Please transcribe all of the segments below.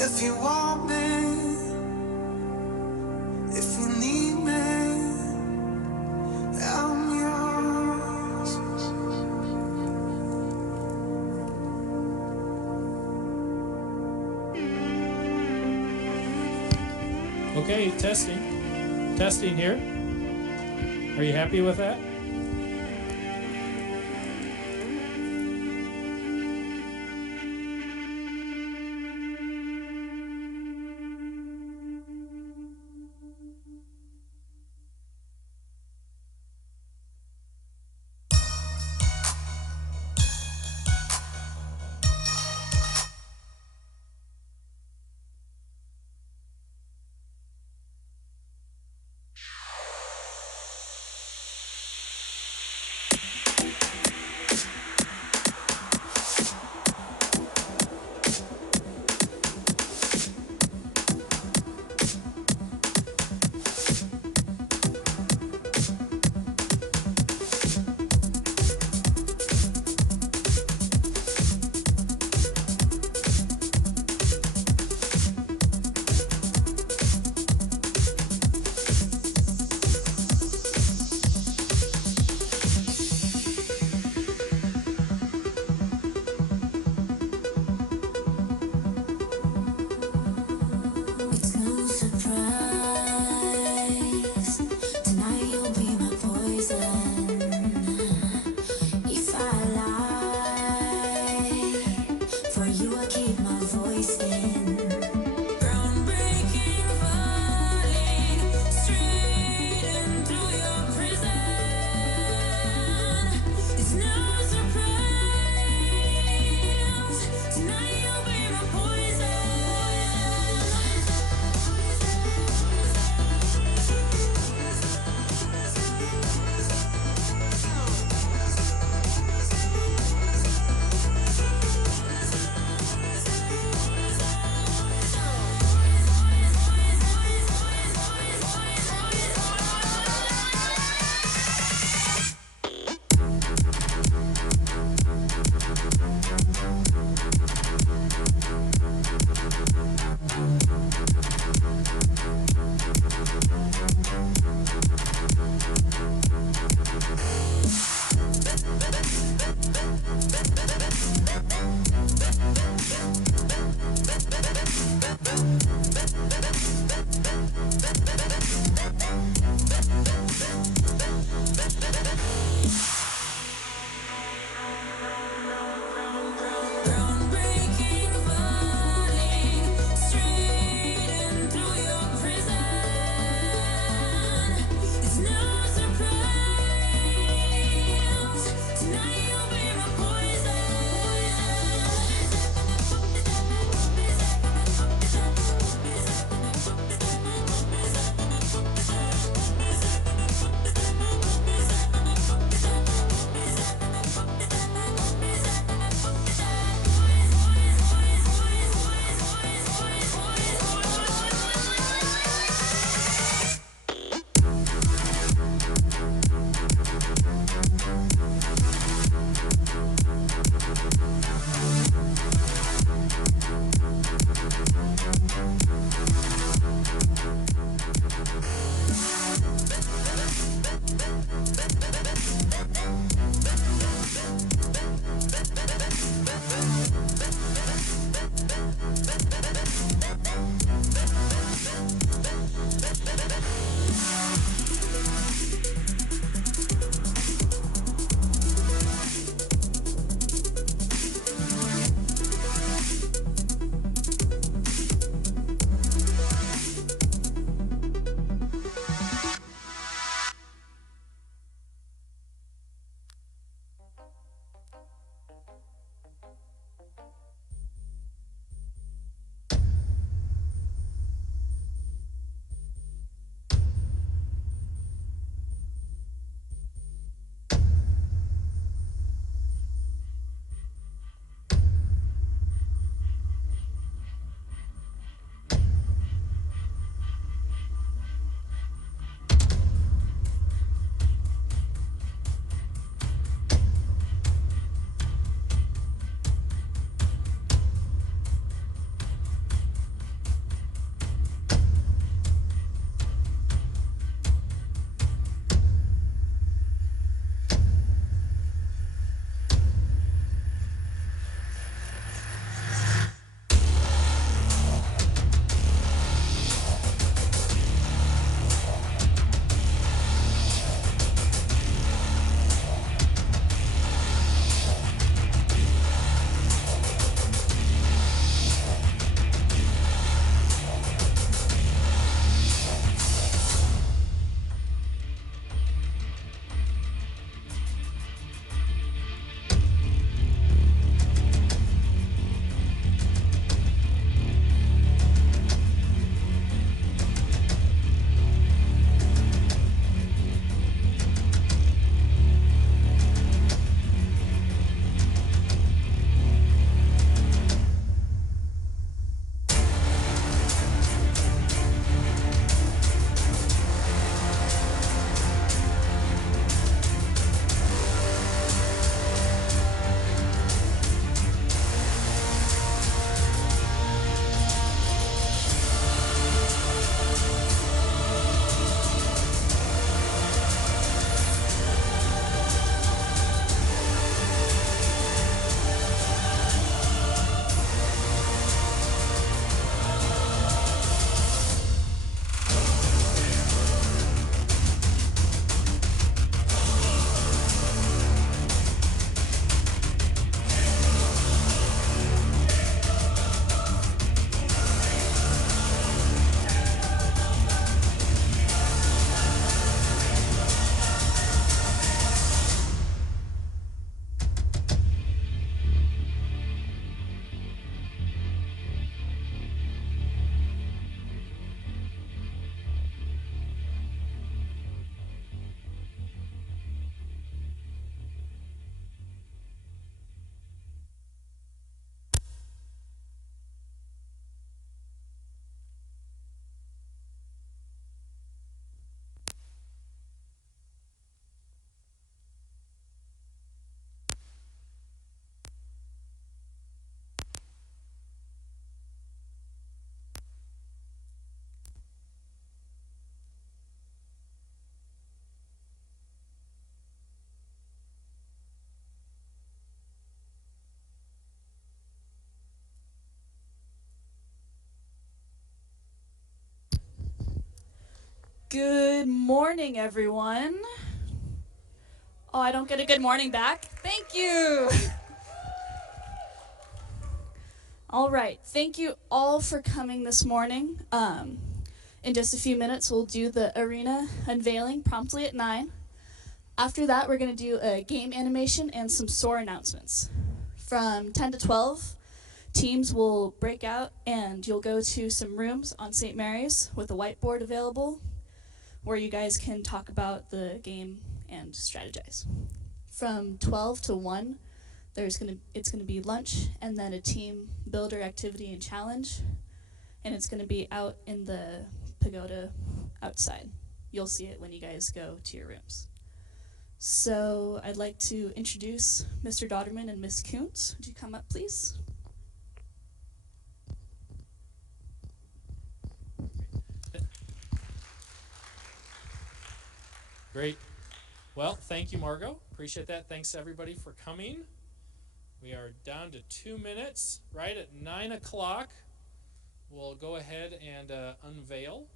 If you want me, if you need me, I'm yours. Okay, testing. Testing here. Are you happy with that? Good morning, everyone. Oh, I don't get a good morning back? Thank you. All right, thank you all for coming this morning. In just a few minutes, we'll do the arena unveiling promptly at 9. After that, we're going to do a game animation and some SOAR announcements. From 10 to 12, teams will break out and you'll go to some rooms on St. Mary's with a whiteboard available where you guys can talk about the game and strategize. From 12 to 1, it's gonna be lunch and then a team builder activity and challenge, and it's gonna be out in the pagoda outside. You'll see it when you guys go to your rooms. So I'd like to introduce Mr. Dodderman and Miss Kuntz. Would you come up, please? Great. Well, thank you, Margot. Appreciate that. Thanks, everybody, for coming. We are down to 2 minutes. Right at 9 o'clock, we'll go ahead and unveil,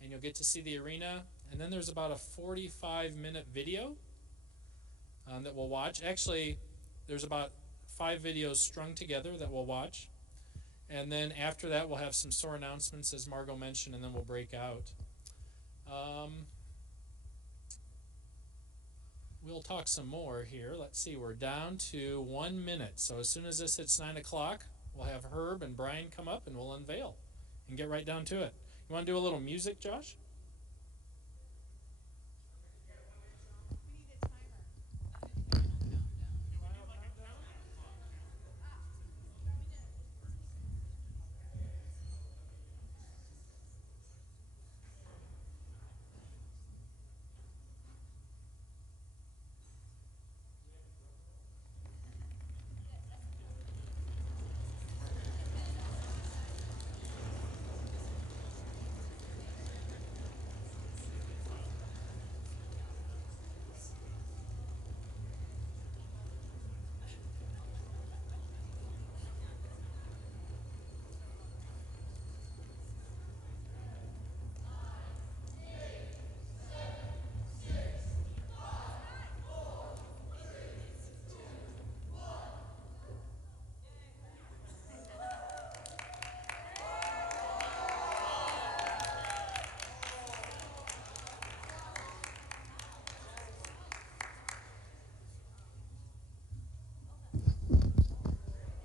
and you'll get to see the arena. And then there's about a 45-minute video that we'll watch. Actually, there's about 5 videos strung together that we'll watch. And then after that, we'll have some SOAR announcements, as Margot mentioned, and then we'll break out. We'll talk some more here. Let's see, we're down to 1 minute. So as soon as this hits 9 o'clock, we'll have Herb and Brian come up and we'll unveil and get right down to it. You want to do a little music, Josh?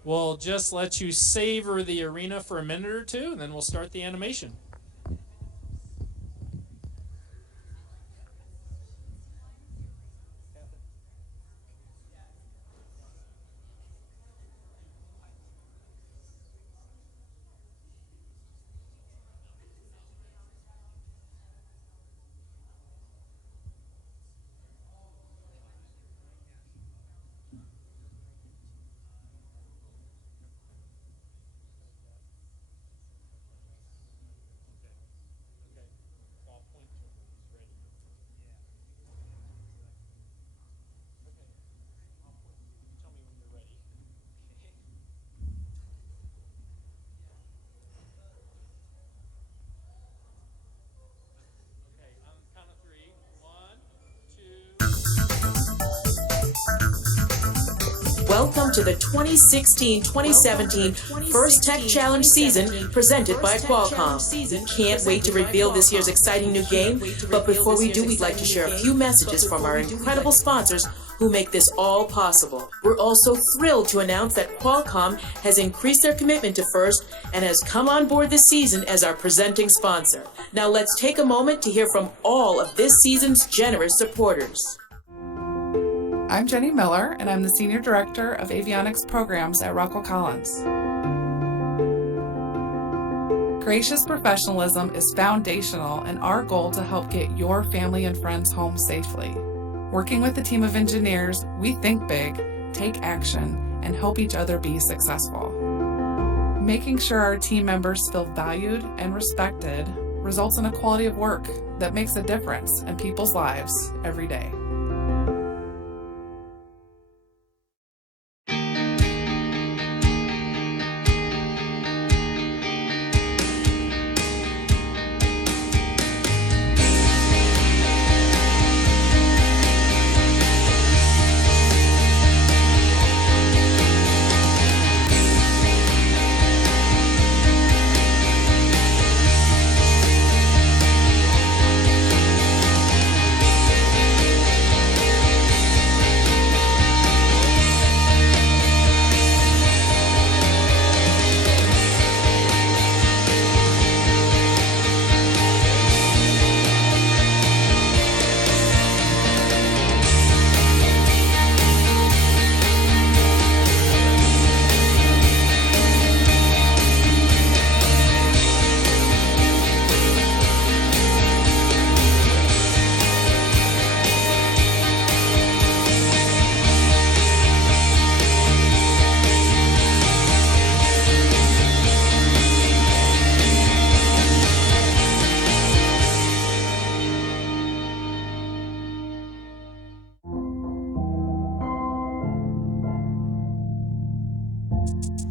We'll just let you savor the arena for a minute or two, and then we'll start the animation. Welcome to the 2016-2017 First Tech Challenge season presented by Qualcomm. We can't wait to reveal this year's exciting new game, but before we do, we'd like to share a few messages from our incredible sponsors who make this all possible. We're also thrilled to announce that Qualcomm has increased their commitment to FIRST and has come on board this season as our presenting sponsor. Now let's take a moment to hear from all of this season's generous supporters. I'm Jenny Miller, and I'm the Senior Director of Avionics Programs at Rockwell Collins. Gracious professionalism is foundational in our goal to help get your family and friends home safely. Working with a team of engineers, we think big, take action, and help each other be successful. Making sure our team members feel valued and respected results in a quality of work that makes a difference in people's lives every day.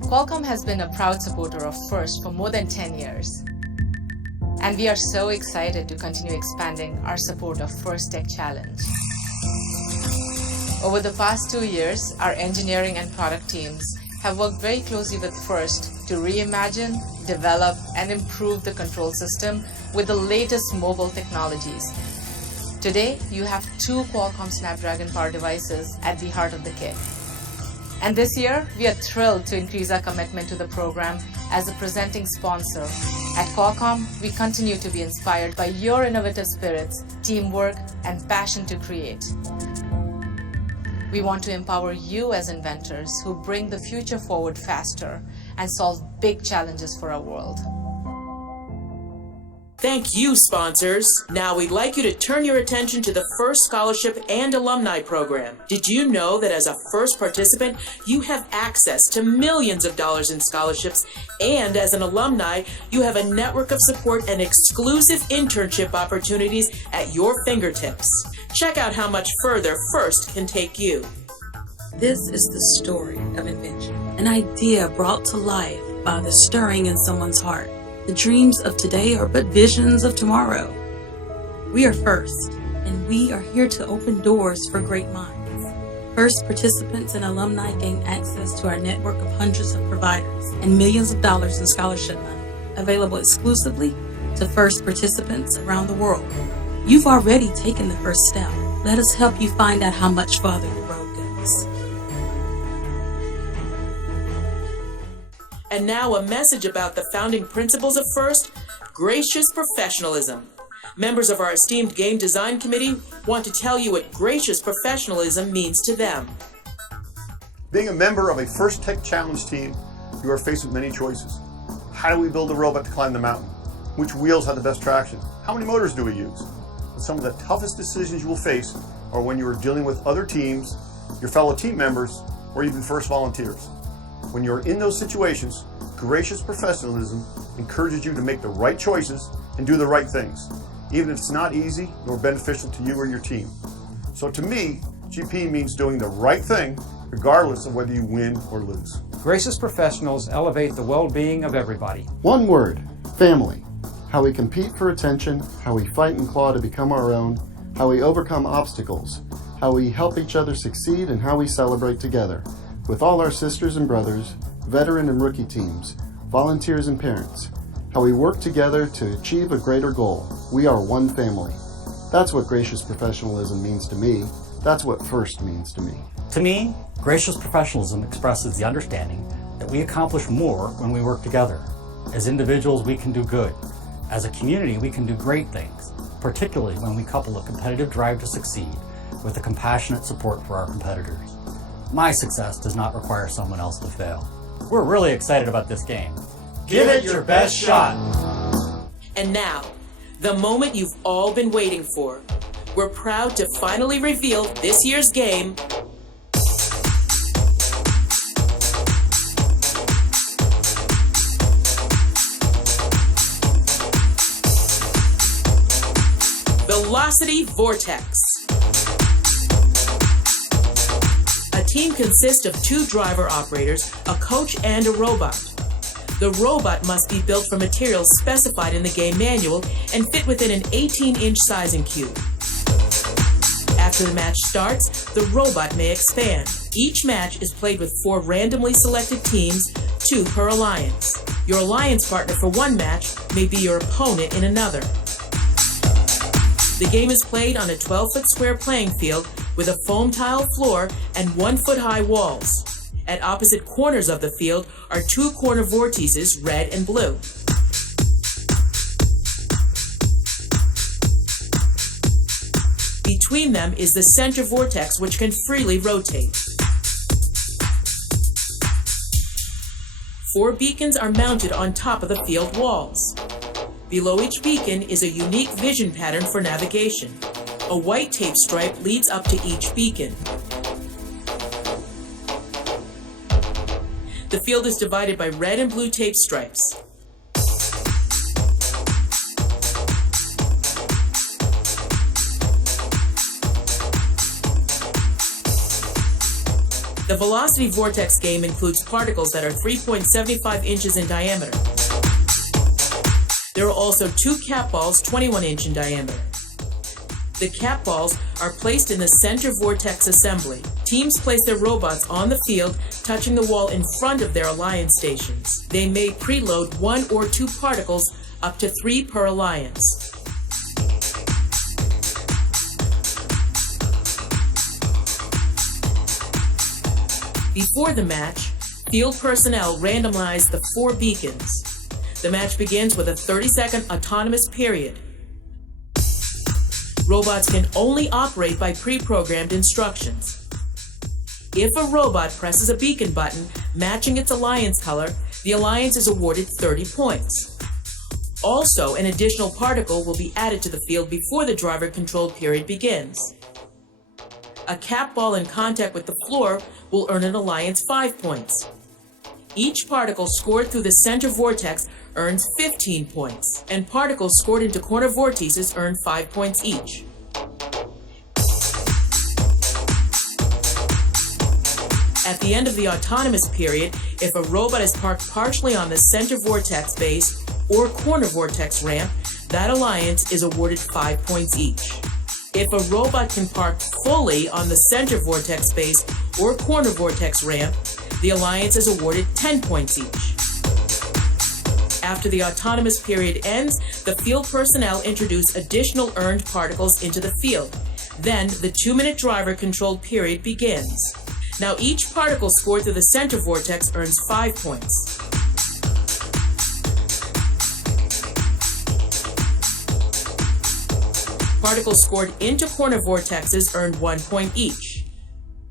Qualcomm has been a proud supporter of FIRST for more than 10 years. And we are so excited to continue expanding our support of FIRST Tech Challenge. Over the past 2 years, our engineering and product teams have worked very closely with FIRST to reimagine, develop, and improve the control system with the latest mobile technologies. Today, you have 2 Qualcomm Snapdragon power devices at the heart of the kit. And this year, we are thrilled to increase our commitment to the program as a presenting sponsor. At Qualcomm, we continue to be inspired by your innovative spirits, teamwork, and passion to create. We want to empower you as inventors who bring the future forward faster and solve big challenges for our world. Thank you, sponsors. Now we'd like you to turn your attention to the FIRST Scholarship and Alumni Program. Did you know that as a FIRST participant, you have access to millions of dollars in scholarships, and as an alumni, you have a network of support and exclusive internship opportunities at your fingertips. Check out how much further FIRST can take you. This is the story of invention, an idea brought to life by the stirring in someone's heart. The dreams of today are but visions of tomorrow. We are FIRST, and we are here to open doors for great minds. FIRST participants and alumni gain access to our network of hundreds of providers and millions of dollars in scholarship money, available exclusively to FIRST participants around the world. You've already taken the first step. Let us help you find out how much farther the road goes. And now a message about the founding principles of FIRST, gracious professionalism. Members of our esteemed Game Design Committee want to tell you what gracious professionalism means to them. Being a member of a FIRST Tech Challenge team, you are faced with many choices. How do we build a robot to climb the mountain? Which wheels have the best traction? How many motors do we use? But some of the toughest decisions you will face are when you are dealing with other teams, your fellow team members, or even FIRST volunteers. When you're in those situations, gracious professionalism encourages you to make the right choices and do the right things, even if it's not easy nor beneficial to you or your team. So to me, GP means doing the right thing regardless of whether you win or lose. Gracious professionals elevate the well-being of everybody. One word, family. How we compete for attention, how we fight and claw to become our own, how we overcome obstacles, how we help each other succeed, and how we celebrate together. With all our sisters and brothers, veteran and rookie teams, volunteers and parents, how we work together to achieve a greater goal. We are one family. That's what gracious professionalism means to me. That's what FIRST means to me. To me, gracious professionalism expresses the understanding that we accomplish more when we work together. As individuals, we can do good. As a community, we can do great things, particularly when we couple a competitive drive to succeed with a compassionate support for our competitors. My success does not require someone else to fail. We're really excited about this game. Give it your best shot. And now, the moment you've all been waiting for. We're proud to finally reveal this year's game, Velocity Vortex. A team consists of 2 driver operators, a coach, and a robot. The robot must be built from materials specified in the game manual and fit within an 18-inch sizing cube. After the match starts, the robot may expand. Each match is played with 4 randomly selected teams, 2 per alliance. Your alliance partner for one match may be your opponent in another. The game is played on a 12-foot square playing field with a foam tile floor and 1-foot-high walls. At opposite corners of the field are 2 corner vortices, red and blue. Between them is the center vortex, which can freely rotate. 4 beacons are mounted on top of the field walls. Below each beacon is a unique vision pattern for navigation. A white tape stripe leads up to each beacon. The field is divided by red and blue tape stripes. The Velocity Vortex game includes particles that are 3.75 inches in diameter. There are also 2 cap balls 21 inch in diameter. The cap balls are placed in the center vortex assembly. Teams place their robots on the field, touching the wall in front of their alliance stations. They may preload 1 or 2 particles, up to 3 per alliance. Before the match, field personnel randomize the 4 beacons. The match begins with a 30-second autonomous period. Robots can only operate by pre-programmed instructions. If a robot presses a beacon button matching its alliance color, the alliance is awarded 30 points. Also, an additional particle will be added to the field before the driver-controlled period begins. A cap ball in contact with the floor will earn an alliance 5 points. Each particle scored through the center vortex earns 15 points, and particles scored into corner vortices earn 5 points each. At the end of the autonomous period, if a robot is parked partially on the center vortex base or corner vortex ramp, that alliance is awarded 5 points each. If a robot can park fully on the center vortex base or corner vortex ramp, the alliance is awarded 10 points each. After the autonomous period ends, the field personnel introduce additional earned particles into the field. Then the 2-minute driver-controlled period begins. Now each particle scored through the center vortex earns 5 points. Particles scored into corner vortexes earned 1 point each.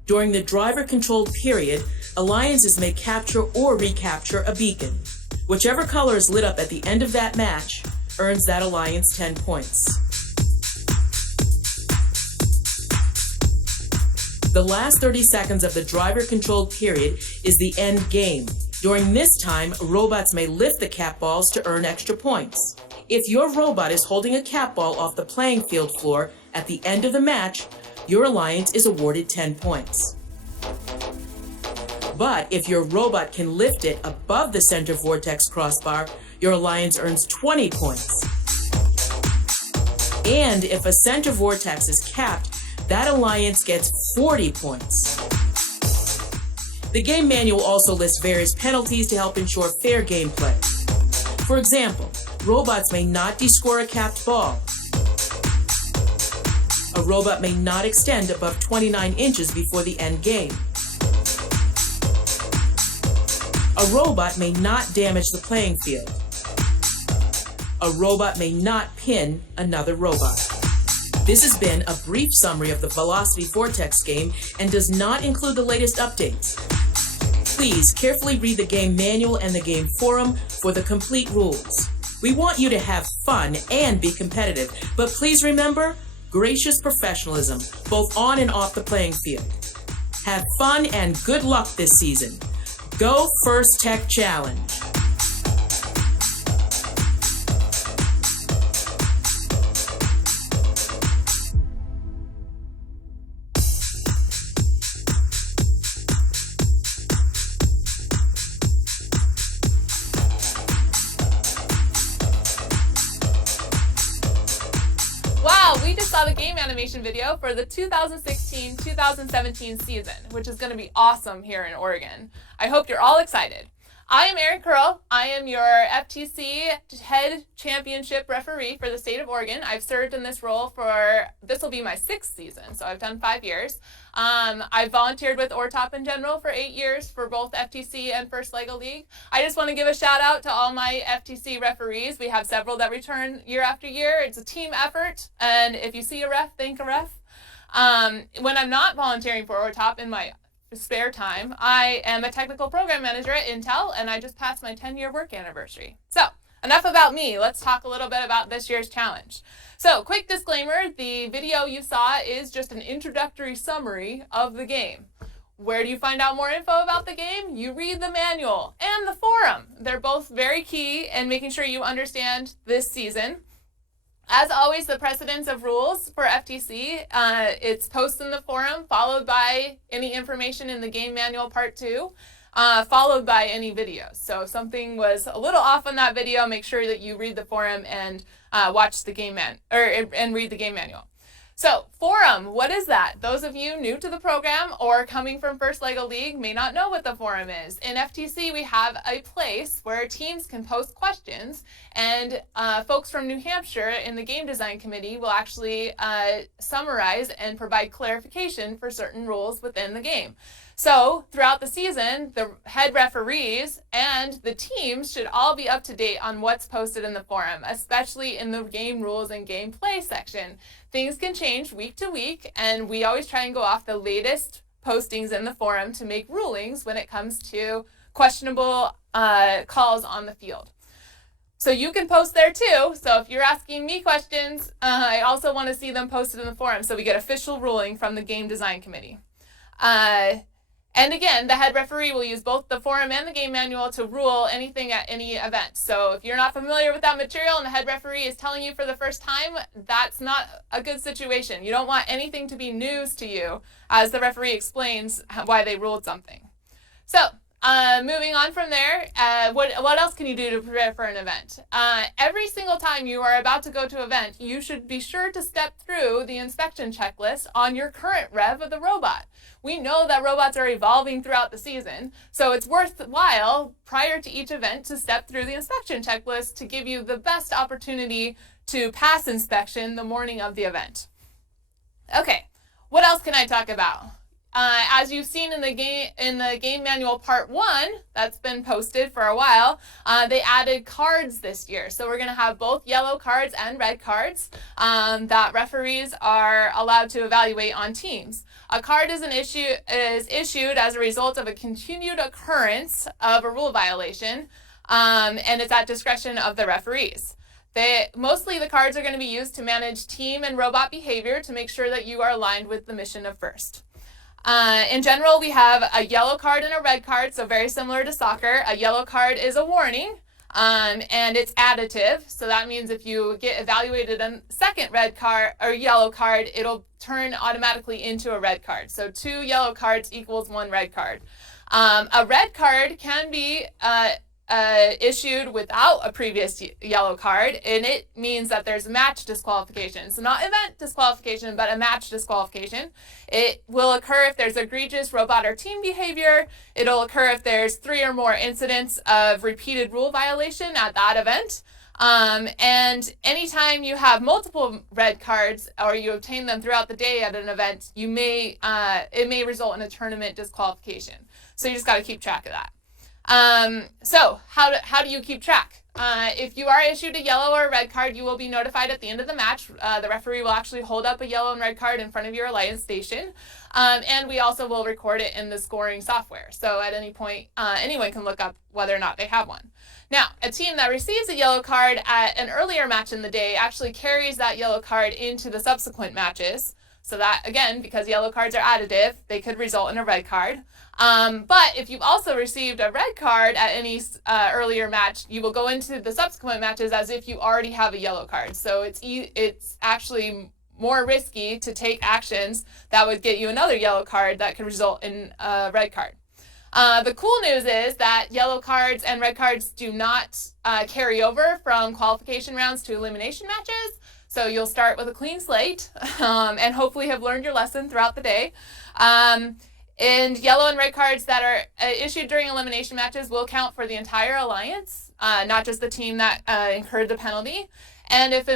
During the driver-controlled period, alliances may capture or recapture a beacon. Whichever color is lit up at the end of that match earns that alliance 10 points. The last 30 seconds of the driver-controlled period is the end game. During this time, robots may lift the cap balls to earn extra points. If your robot is holding a cap ball off the playing field floor at the end of the match, your alliance is awarded 10 points. But if your robot can lift it above the center vortex crossbar, your alliance earns 20 points. And if a center vortex is capped, that alliance gets 40 points. The game manual also lists various penalties to help ensure fair gameplay. For example, robots may not descore a capped ball. A robot may not extend above 29 inches before the end game. A robot may not damage the playing field. A robot may not pin another robot. This has been a brief summary of the Velocity Vortex game and does not include the latest updates. Please carefully read the game manual and the game forum for the complete rules. We want you to have fun and be competitive, but please remember, gracious professionalism, both on and off the playing field. Have fun and good luck this season. Go First Tech Challenge! We just saw the game animation video for the 2016-2017 season, which is going to be awesome here in Oregon. I hope you're all excited. I am Erin Curl. I am your FTC head championship referee for the state of Oregon. I've served in this role this will be my 6th season, so I've done 5 years. I've volunteered with ORTOP in general for 8 years for both FTC and First LEGO League. I just want to give a shout out to all my FTC referees. We have several that return year after year. It's a team effort, and if you see a ref, thank a ref. When I'm not volunteering for ORTOP in my spare time, I am a technical program manager at Intel, and I just passed my 10-year work anniversary. So, enough about me. Let's talk a little bit about this year's challenge. So, quick disclaimer, the video you saw is just an introductory summary of the game. Where do you find out more info about the game? You read the manual and the forum. They're both very key in making sure you understand this season. As always, the precedence of rules for FTC, it's posted in the forum, followed by any information in the game manual part 2, followed by any videos. So if something was a little off on that video, make sure that you read the forum and watch the game and read the game manual. So, forum, what is that? Those of you new to the program or coming from First LEGO League may not know what the forum is. In FTC, we have a place where teams can post questions, and folks from New Hampshire in the Game Design Committee will actually summarize and provide clarification for certain rules within the game. So, throughout the season, the head referees and the teams should all be up to date on what's posted in the forum, especially in the game rules and gameplay section. Things can change week to week, and we always try and go off the latest postings in the forum to make rulings when it comes to questionable calls on the field. So you can post there too. So if you're asking me questions, I also want to see them posted in the forum so we get official ruling from the Game Design Committee. And again, the head referee will use both the forum and the game manual to rule anything at any event. So if you're not familiar with that material and the head referee is telling you for the first time, that's not a good situation. You don't want anything to be news to you as the referee explains why they ruled something. So moving on from there, what else can you do to prepare for an event? Every single time you are about to go to an event, you should be sure to step through the inspection checklist on your current rev of the robot. We know that robots are evolving throughout the season, so it's worthwhile prior to each event to step through the inspection checklist to give you the best opportunity to pass inspection the morning of the event. Okay, what else can I talk about? As you've seen in the game manual part 1, that's been posted for a while, they added cards this year. So we're going to have both yellow cards and red cards that referees are allowed to evaluate on teams. A card is issued as a result of a continued occurrence of a rule violation, and it's at discretion of the referees. Mostly the cards are going to be used to manage team and robot behavior to make sure that you are aligned with the mission of FIRST. In general, we have a yellow card and a red card, so very similar to soccer. A yellow card is a warning, and it's additive. So that means if you get evaluated a second red card or yellow card, it'll turn automatically into a red card. So 2 yellow cards equals 1 red card. A red card can be issued without a previous yellow card, and it means that there's match disqualification. So not event disqualification, but a match disqualification. It will occur if there's egregious robot or team behavior. It'll occur if there's 3 or more incidents of repeated rule violation at that event. And anytime you have multiple red cards or you obtain them throughout the day at an event, it may result in a tournament disqualification. So you just got to keep track of that. So how do you keep track? If you are issued a yellow or a red card, you will be notified at the end of the match. The referee will actually hold up a yellow and red card in front of your alliance station. And we also will record it in the scoring software. So at any point, anyone can look up whether or not they have one. Now, a team that receives a yellow card at an earlier match in the day actually carries that yellow card into the subsequent matches. So that, again, because yellow cards are additive, they could result in a red card. But if you've also received a red card at any earlier match, you will go into the subsequent matches as if you already have a yellow card. So it's actually more risky to take actions that would get you another yellow card that could result in a red card. The cool news is that yellow cards and red cards do not carry over from qualification rounds to elimination matches. So you'll start with a clean slate and hopefully have learned your lesson throughout the day. And yellow and red cards that are issued during elimination matches will count for the entire alliance, not just the team that incurred the penalty. And if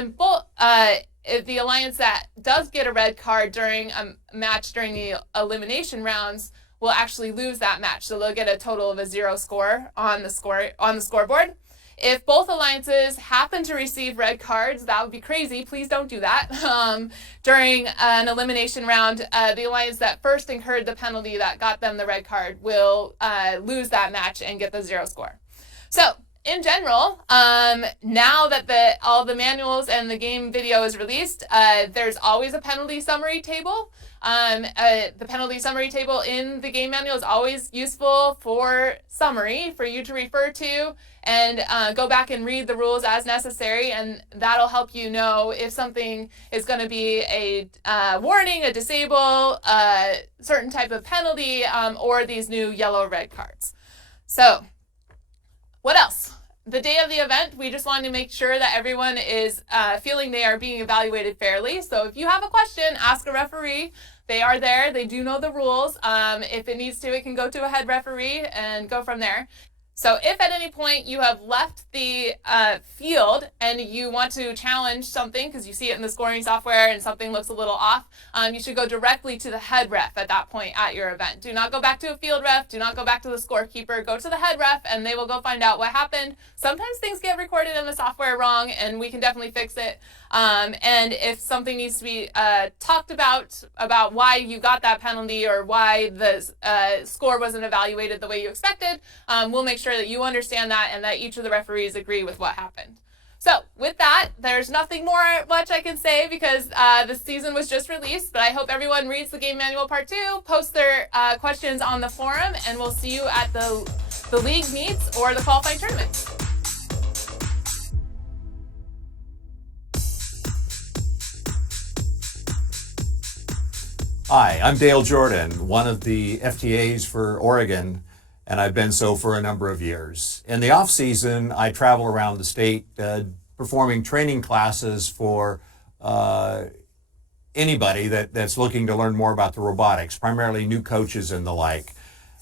the alliance that does get a red card during a match during the elimination rounds will actually lose that match. So they'll get a total of a 0 score on the scoreboard. If both alliances happen to receive red cards, that would be crazy. Please don't do that. During an elimination round, the alliance that first incurred the penalty that got them the red card will lose that match and get the 0 score. So in general, now that all the manuals and the game video is released, there's always a penalty summary table. The penalty summary table in the game manual is always useful for summary for you to refer to and go back and read the rules as necessary, and that'll help you know if something is going to be a warning, a disable, certain type of penalty, or these new yellow-red cards. So, what else? The day of the event, we just wanted to make sure that everyone is feeling they are being evaluated fairly. So if you have a question, ask a referee. They are there. They do know the rules. If it needs to, it can go to a head referee and go from there. So if at any point you have left the field and you want to challenge something because you see it in the scoring software and something looks a little off, you should go directly to the head ref at that point at your event. Do not go back to a field ref. Do not go back to the scorekeeper. Go to the head ref and they will go find out what happened. Sometimes things get recorded in the software wrong and we can definitely fix it. And if something needs to be talked about why you got that penalty or why the score wasn't evaluated the way you expected, we'll make sure that you understand that and that each of the referees agree with what happened. So with that, there's nothing much I can say because the season was just released, but I hope everyone reads the game manual part 2, post their questions on the forum, and we'll see you at the league meets or the qualifying tournaments. Hi, I'm Dale Jordan, one of the FTAs for Oregon, and I've been so for a number of years. In the off season, I travel around the state performing training classes for anybody that's looking to learn more about the robotics, primarily new coaches and the like.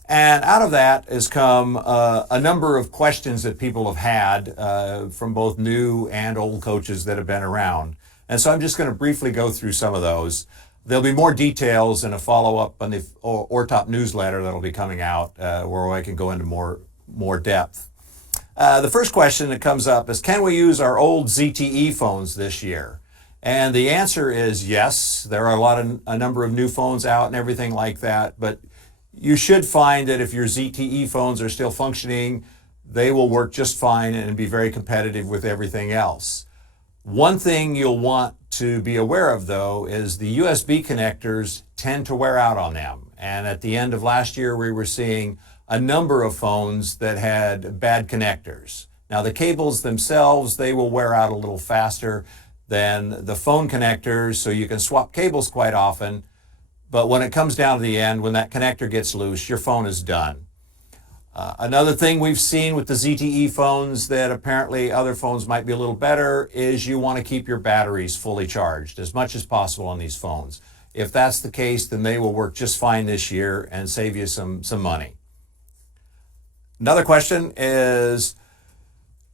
And out of that has come a number of questions that people have had from both new and old coaches that have been around. And so I'm just going to briefly go through some of those. There'll be more details in a follow-up on the ORTOP newsletter that'll be coming out where I can go into more depth. The first question that comes up is, can we use our old ZTE phones this year? And the answer is yes. There are a number of new phones out and everything like that, but you should find that if your ZTE phones are still functioning, they will work just fine and be very competitive with everything else. One thing you'll want to be aware of, though, is the USB connectors tend to wear out on them. And at the end of last year, we were seeing a number of phones that had bad connectors. Now, the cables themselves, they will wear out a little faster than the phone connectors, so you can swap cables quite often. But when it comes down to the end, when that connector gets loose, your phone is done. Another thing we've seen with the ZTE phones that apparently other phones might be a little better is you want to keep your batteries fully charged as much as possible on these phones. If that's the case, then they will work just fine this year and save you some money. Another question is,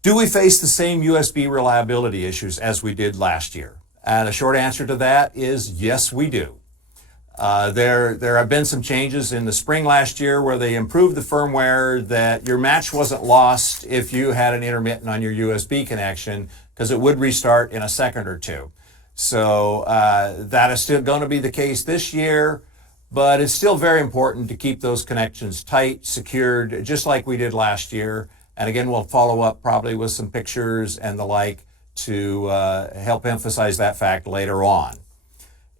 do we face the same USB reliability issues as we did last year? And a short answer to that is yes, we do. There have been some changes in the spring last year where they improved the firmware that your match wasn't lost if you had an intermittent on your USB connection, because it would restart in a second or two. So that is still going to be the case this year, but it's still very important to keep those connections tight, secured, just like we did last year. And again, we'll follow up probably with some pictures and the like to help emphasize that fact later on.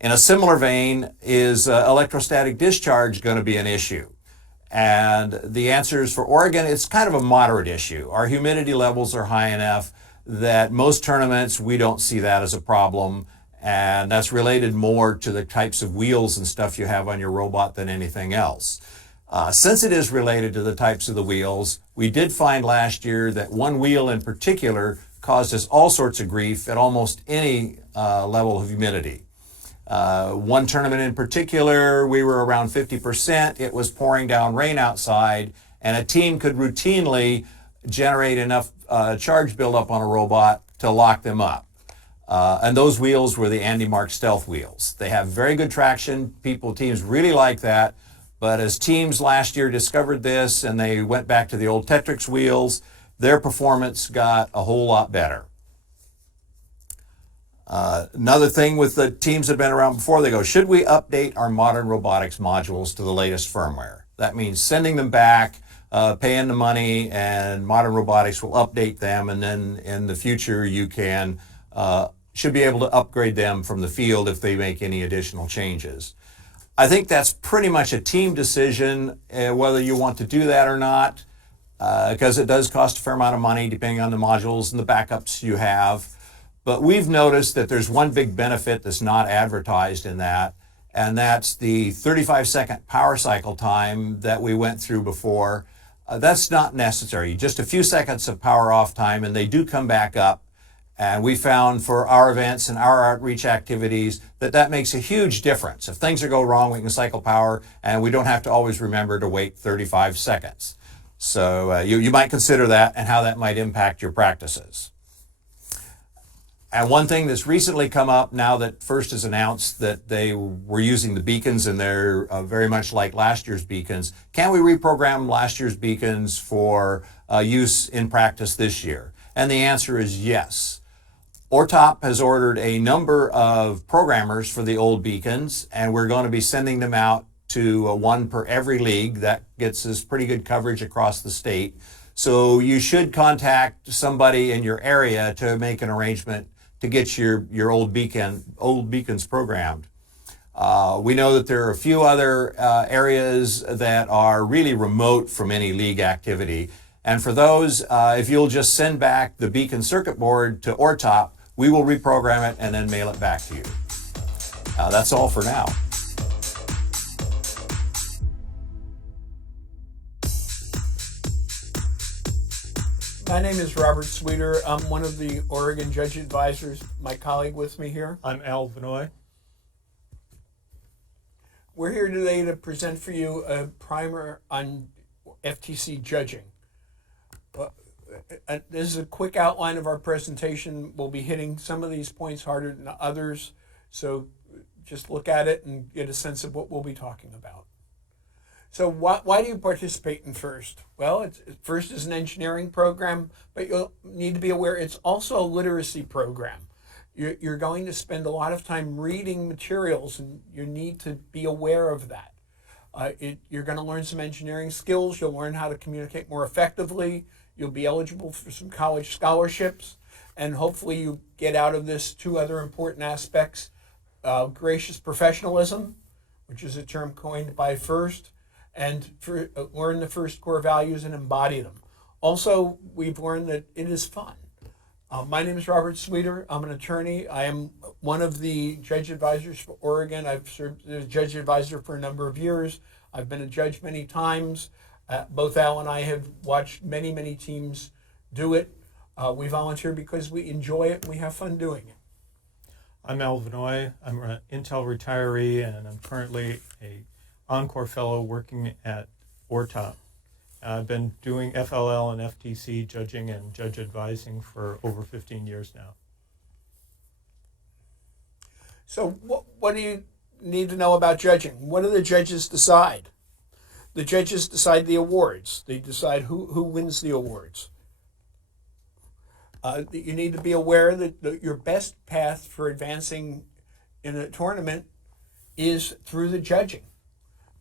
In a similar vein, is electrostatic discharge going to be an issue? And the answer is, for Oregon, it's kind of a moderate issue. Our humidity levels are high enough that most tournaments, we don't see that as a problem. And that's related more to the types of wheels and stuff you have on your robot than anything else. Since it is related to the types of the wheels, we did find last year that one wheel in particular caused us all sorts of grief at almost any level of humidity. One tournament in particular, we were around 50%. It was pouring down rain outside, and a team could routinely generate enough charge buildup on a robot to lock them up. And those wheels were the Andy Mark Stealth wheels. They have very good traction. Teams really like that. But as teams last year discovered this and they went back to the old Tetrix wheels, their performance got a whole lot better. Another thing with the teams that have been around before, they go, should we update our modern robotics modules to the latest firmware? That means sending them back, pay in the money, and Modern Robotics will update them, and then in the future you can should be able to upgrade them from the field if they make any additional changes. I think that's pretty much a team decision whether you want to do that or not, because it does cost a fair amount of money depending on the modules and the backups you have. But we've noticed that there's one big benefit that's not advertised in that, and that's the 35-second power cycle time that we went through before. That's not necessary. Just a few seconds of power off time, and they do come back up. And we found for our events and our outreach activities that that makes a huge difference. If things are go wrong, we can cycle power, and we don't have to always remember to wait 35 seconds. So you might consider that and how that might impact your practices. And one thing that's recently come up now that FIRST has announced that they were using the beacons, and they're very much like last year's beacons. Can we reprogram last year's beacons for use in practice this year? And the answer is yes. ORTOP has ordered a number of programmers for the old beacons, and we're going to be sending them out to one per every league. That gets us pretty good coverage across the state. So you should contact somebody in your area to make an arrangement to get your old beacons programmed. We know that there are a few other areas that are really remote from any league activity. And for those, if you'll just send back the beacon circuit board to ORTOP, we will reprogram it and then mail it back to you. That's all for now. My name is Robert Sweeter. I'm one of the Oregon Judge Advisors. My colleague with me here. I'm Al Vinoy. We're here today to present for you a primer on FTC judging. This is a quick outline of our presentation. We'll be hitting some of these points harder than others, so just look at it and get a sense of what we'll be talking about. So why do you participate in FIRST? Well, FIRST is an engineering program, but you'll need to be aware it's also a literacy program. You're going to spend a lot of time reading materials, and you need to be aware of that. You're going to learn some engineering skills. You'll learn how to communicate more effectively. You'll be eligible for some college scholarships, and hopefully you get out of this two other important aspects: gracious professionalism, which is a term coined by FIRST, and learn the FIRST core values and embody them. Also, we've learned that it is fun. My name is Robert Sweeter. I'm an attorney. I am one of the judge advisors for Oregon. I've served as a judge advisor for a number of years. I've been a judge many times. Both Al and I have watched many, many teams do it. We volunteer because we enjoy it and we have fun doing it. I'm Al Vinoy. I'm an Intel retiree, and I'm currently a Encore Fellow working at ORTOP. I've been doing FLL and FTC judging and judge advising for over 15 years now. So what do you need to know about judging? What do the judges decide? The judges decide the awards. They decide who wins the awards. You need to be aware that your best path for advancing in a tournament is through the judging.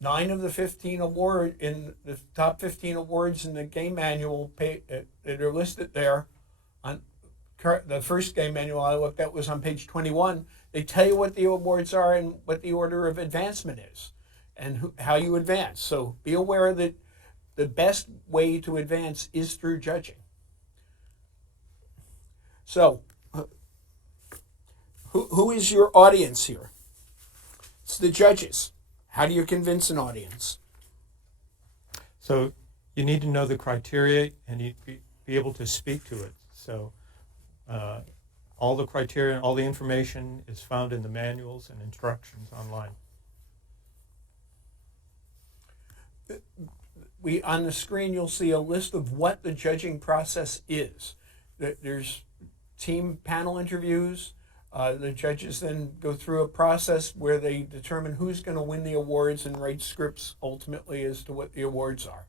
9 of the 15 award in the top 15 awards in the game manual that are listed there on the first game manual I looked at was on page 21. They tell you what the awards are and what the order of advancement is and how you advance. So be aware that the best way to advance is through judging. So who is your audience here? It's the judges. How do you convince an audience? So you need to know the criteria and you be able to speak to it. So all the criteria, all the information is found in the manuals and instructions online. On the screen, you'll see a list of what the judging process is. There's team panel interviews. The judges then go through a process where they determine who's going to win the awards and write scripts ultimately as to what the awards are.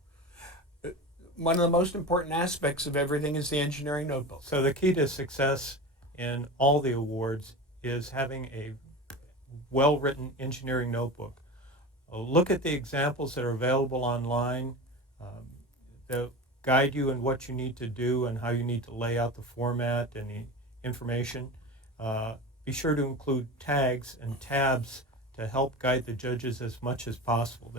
One of the most important aspects of everything is the engineering notebook. So the key to success in all the awards is having a well-written engineering notebook. Look at the examples that are available online. they'll guide you in what you need to do and how you need to lay out the format and the information. Be sure to include tags and tabs to help guide the judges as much as possible.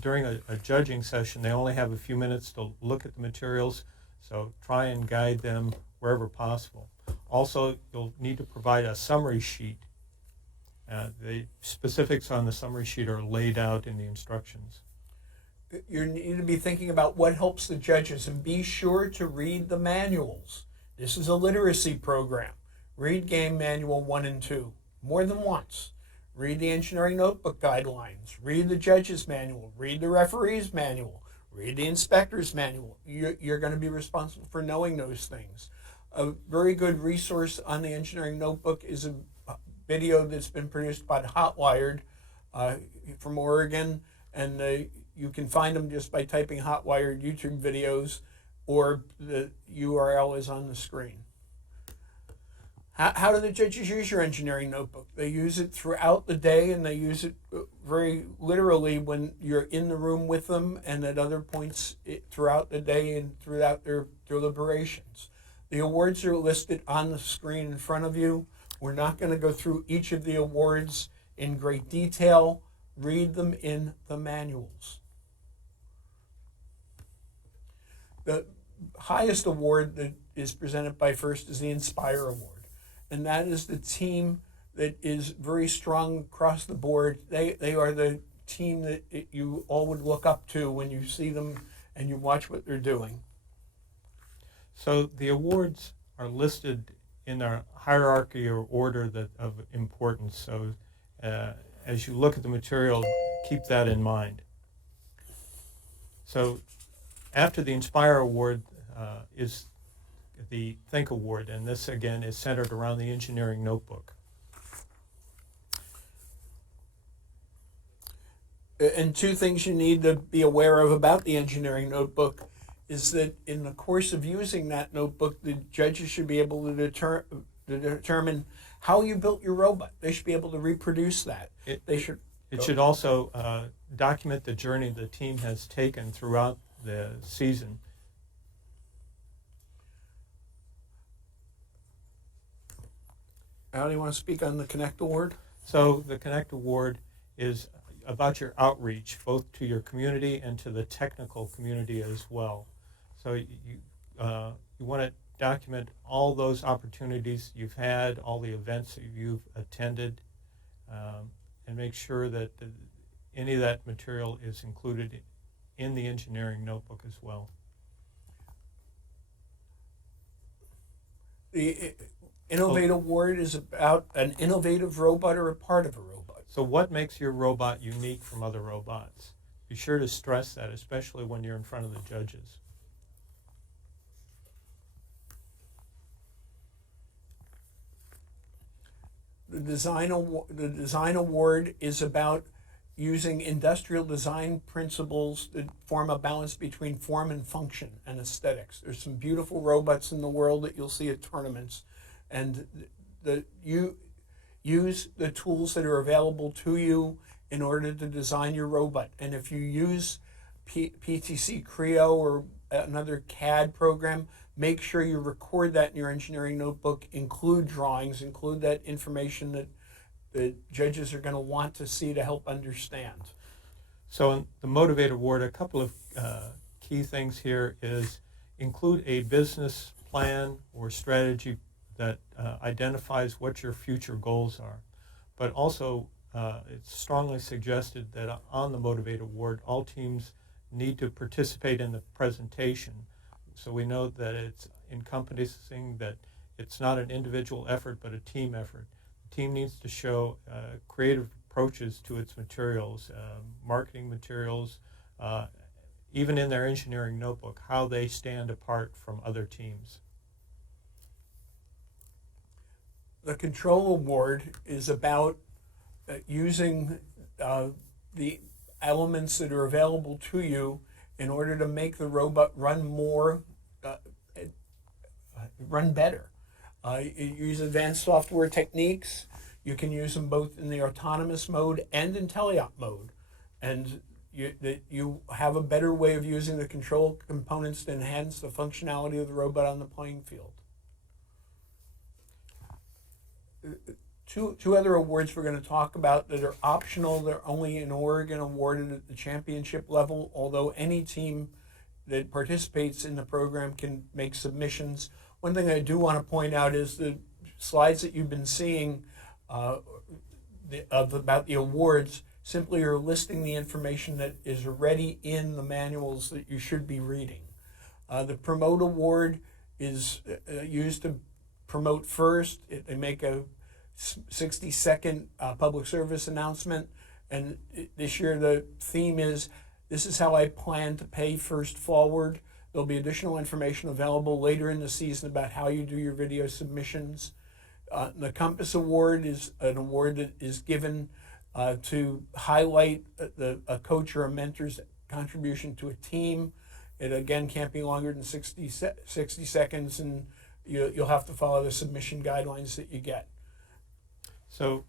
During a judging session, they only have a few minutes to look at the materials, so try and guide them wherever possible. Also, you'll need to provide a summary sheet. The specifics on the summary sheet are laid out in the instructions. You need to be thinking about what helps the judges, and be sure to read the manuals. This is a literacy program. Read Game Manual 1 and 2 more than once. Read the Engineering Notebook Guidelines. Read the Judge's Manual. Read the Referee's Manual. Read the Inspector's Manual. You're going to be responsible for knowing those things. A very good resource on the Engineering Notebook is a video that's been produced by Hotwired from Oregon, and you can find them just by typing Hotwired YouTube videos, or the URL is on the screen. How do the judges use your engineering notebook? They use it throughout the day, and they use it very literally when you're in the room with them, and at other points throughout the day and throughout their deliberations. The awards are listed on the screen in front of you. We're not going to go through each of the awards in great detail. Read them in the manuals. The highest award that is presented by FIRST is the Inspire Award. And that is the team that is very strong across the board. They are the team that you all would look up to when you see them and you watch what they're doing. So the awards are listed in a hierarchy or order of importance. So as you look at the material, keep that in mind. So after the Inspire Award is the Think Award, and this again is centered around the engineering notebook. And two things you need to be aware of about the engineering notebook is that in the course of using that notebook, the judges should be able to determine how you built your robot. They should be able to reproduce that. It should also document the journey the team has taken throughout the season. Al, do you want to speak on the Connect Award? So the Connect Award is about your outreach, both to your community and to the technical community as well. So you want to document all those opportunities you've had, all the events that you've attended, and make sure that any of that material is included in the engineering notebook as well. The Innovate Award is about an innovative robot or a part of a robot. So what makes your robot unique from other robots? Be sure to stress that, especially when you're in front of the judges. The Design Award is about using industrial design principles that form a balance between form and function and aesthetics. There's some beautiful robots in the world that you'll see at tournaments, and you use the tools that are available to you in order to design your robot. And if you use PTC Creo or another CAD program, make sure you record that in your engineering notebook, include drawings, include that information that the judges are going to want to see to help understand. So in the Motivate Award, a couple of key things here is include a business plan or strategy that identifies what your future goals are. But also, it's strongly suggested that on the Motivate Award, all teams need to participate in the presentation. So we know that it's encompassing that it's not an individual effort, but a team effort. The team needs to show creative approaches to its materials, marketing materials, even in their engineering notebook, how they stand apart from other teams. The Control Award is about using the elements that are available to you in order to make the robot run better. You use advanced software techniques. You can use them both in the autonomous mode and in teleop mode. And that you have a better way of using the control components to enhance the functionality of the robot on the playing field. Two other awards we're going to talk about that are optional. They're only in Oregon awarded at the championship level, although any team that participates in the program can make submissions. One thing I do want to point out is the slides that you've been seeing about the awards simply are listing the information that is already in the manuals that you should be reading. The Promote Award is used to promote first. They make a 60-second public service announcement, and this year the theme is, "This is how I plan to pay first forward." There'll be additional information available later in the season about how you do your video submissions. The Compass Award is an award that is given to highlight a coach or a mentor's contribution to a team. It again can't be longer than 60 seconds, and you'll have to follow the submission guidelines that you get. So,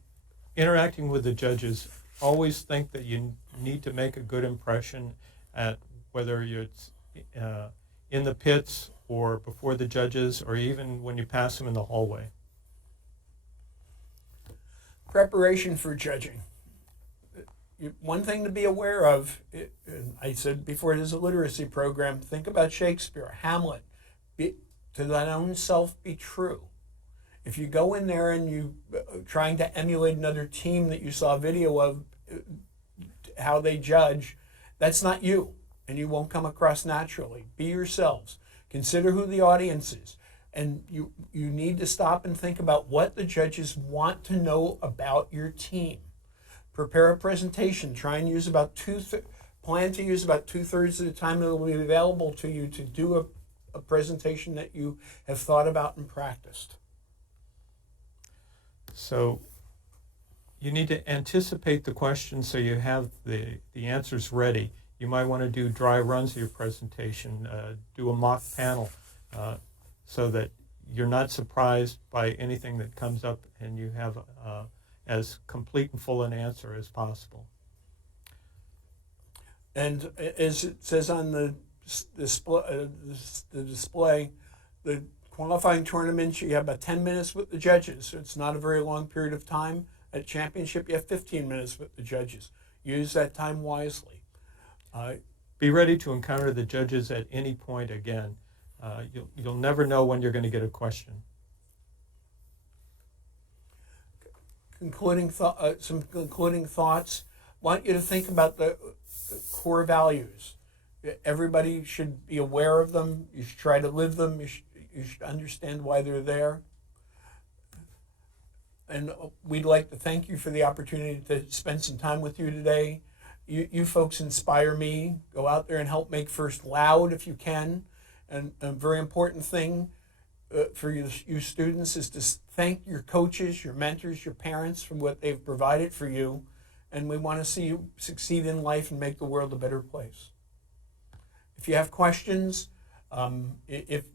interacting with the judges, always think that you need to make a good impression at whether it's in the pits or before the judges or even when you pass them in the hallway. Preparation for judging. One thing to be aware of, I said before, it is a literacy program. Think about Shakespeare, Hamlet. To thine own self be true. If you go in there and you trying to emulate another team that you saw a video of how they judge, that's not you, and you won't come across naturally. Be yourselves. Consider who the audience is. And you need to stop and think about what the judges want to know about your team. Prepare a presentation. Try and use about plan to use about 2/3 of the time that will be available to you to do a presentation that you have thought about and practiced. So you need to anticipate the questions so you have the answers ready. You might want to do dry runs of your presentation, do a mock panel, so that you're not surprised by anything that comes up and you have as complete and full an answer as possible. And as it says on the display, the qualifying tournaments, you have about 10 minutes with the judges, so it's not a very long period of time. At championship, you have 15 minutes with the judges. Use that time wisely. Be ready to encounter the judges at any point again. You'll never know when you're going to get a question. Some concluding thoughts. I want you to think about the core values. Everybody should be aware of them. You should try to live them. You should understand why they're there. And we'd like to thank you for the opportunity to spend some time with you today. You folks inspire me. Go out there and help make FIRST loud if you can. And a very important thing for you students is to thank your coaches, your mentors, your parents for what they've provided for you. And we want to see you succeed in life and make the world a better place. If you have questions, if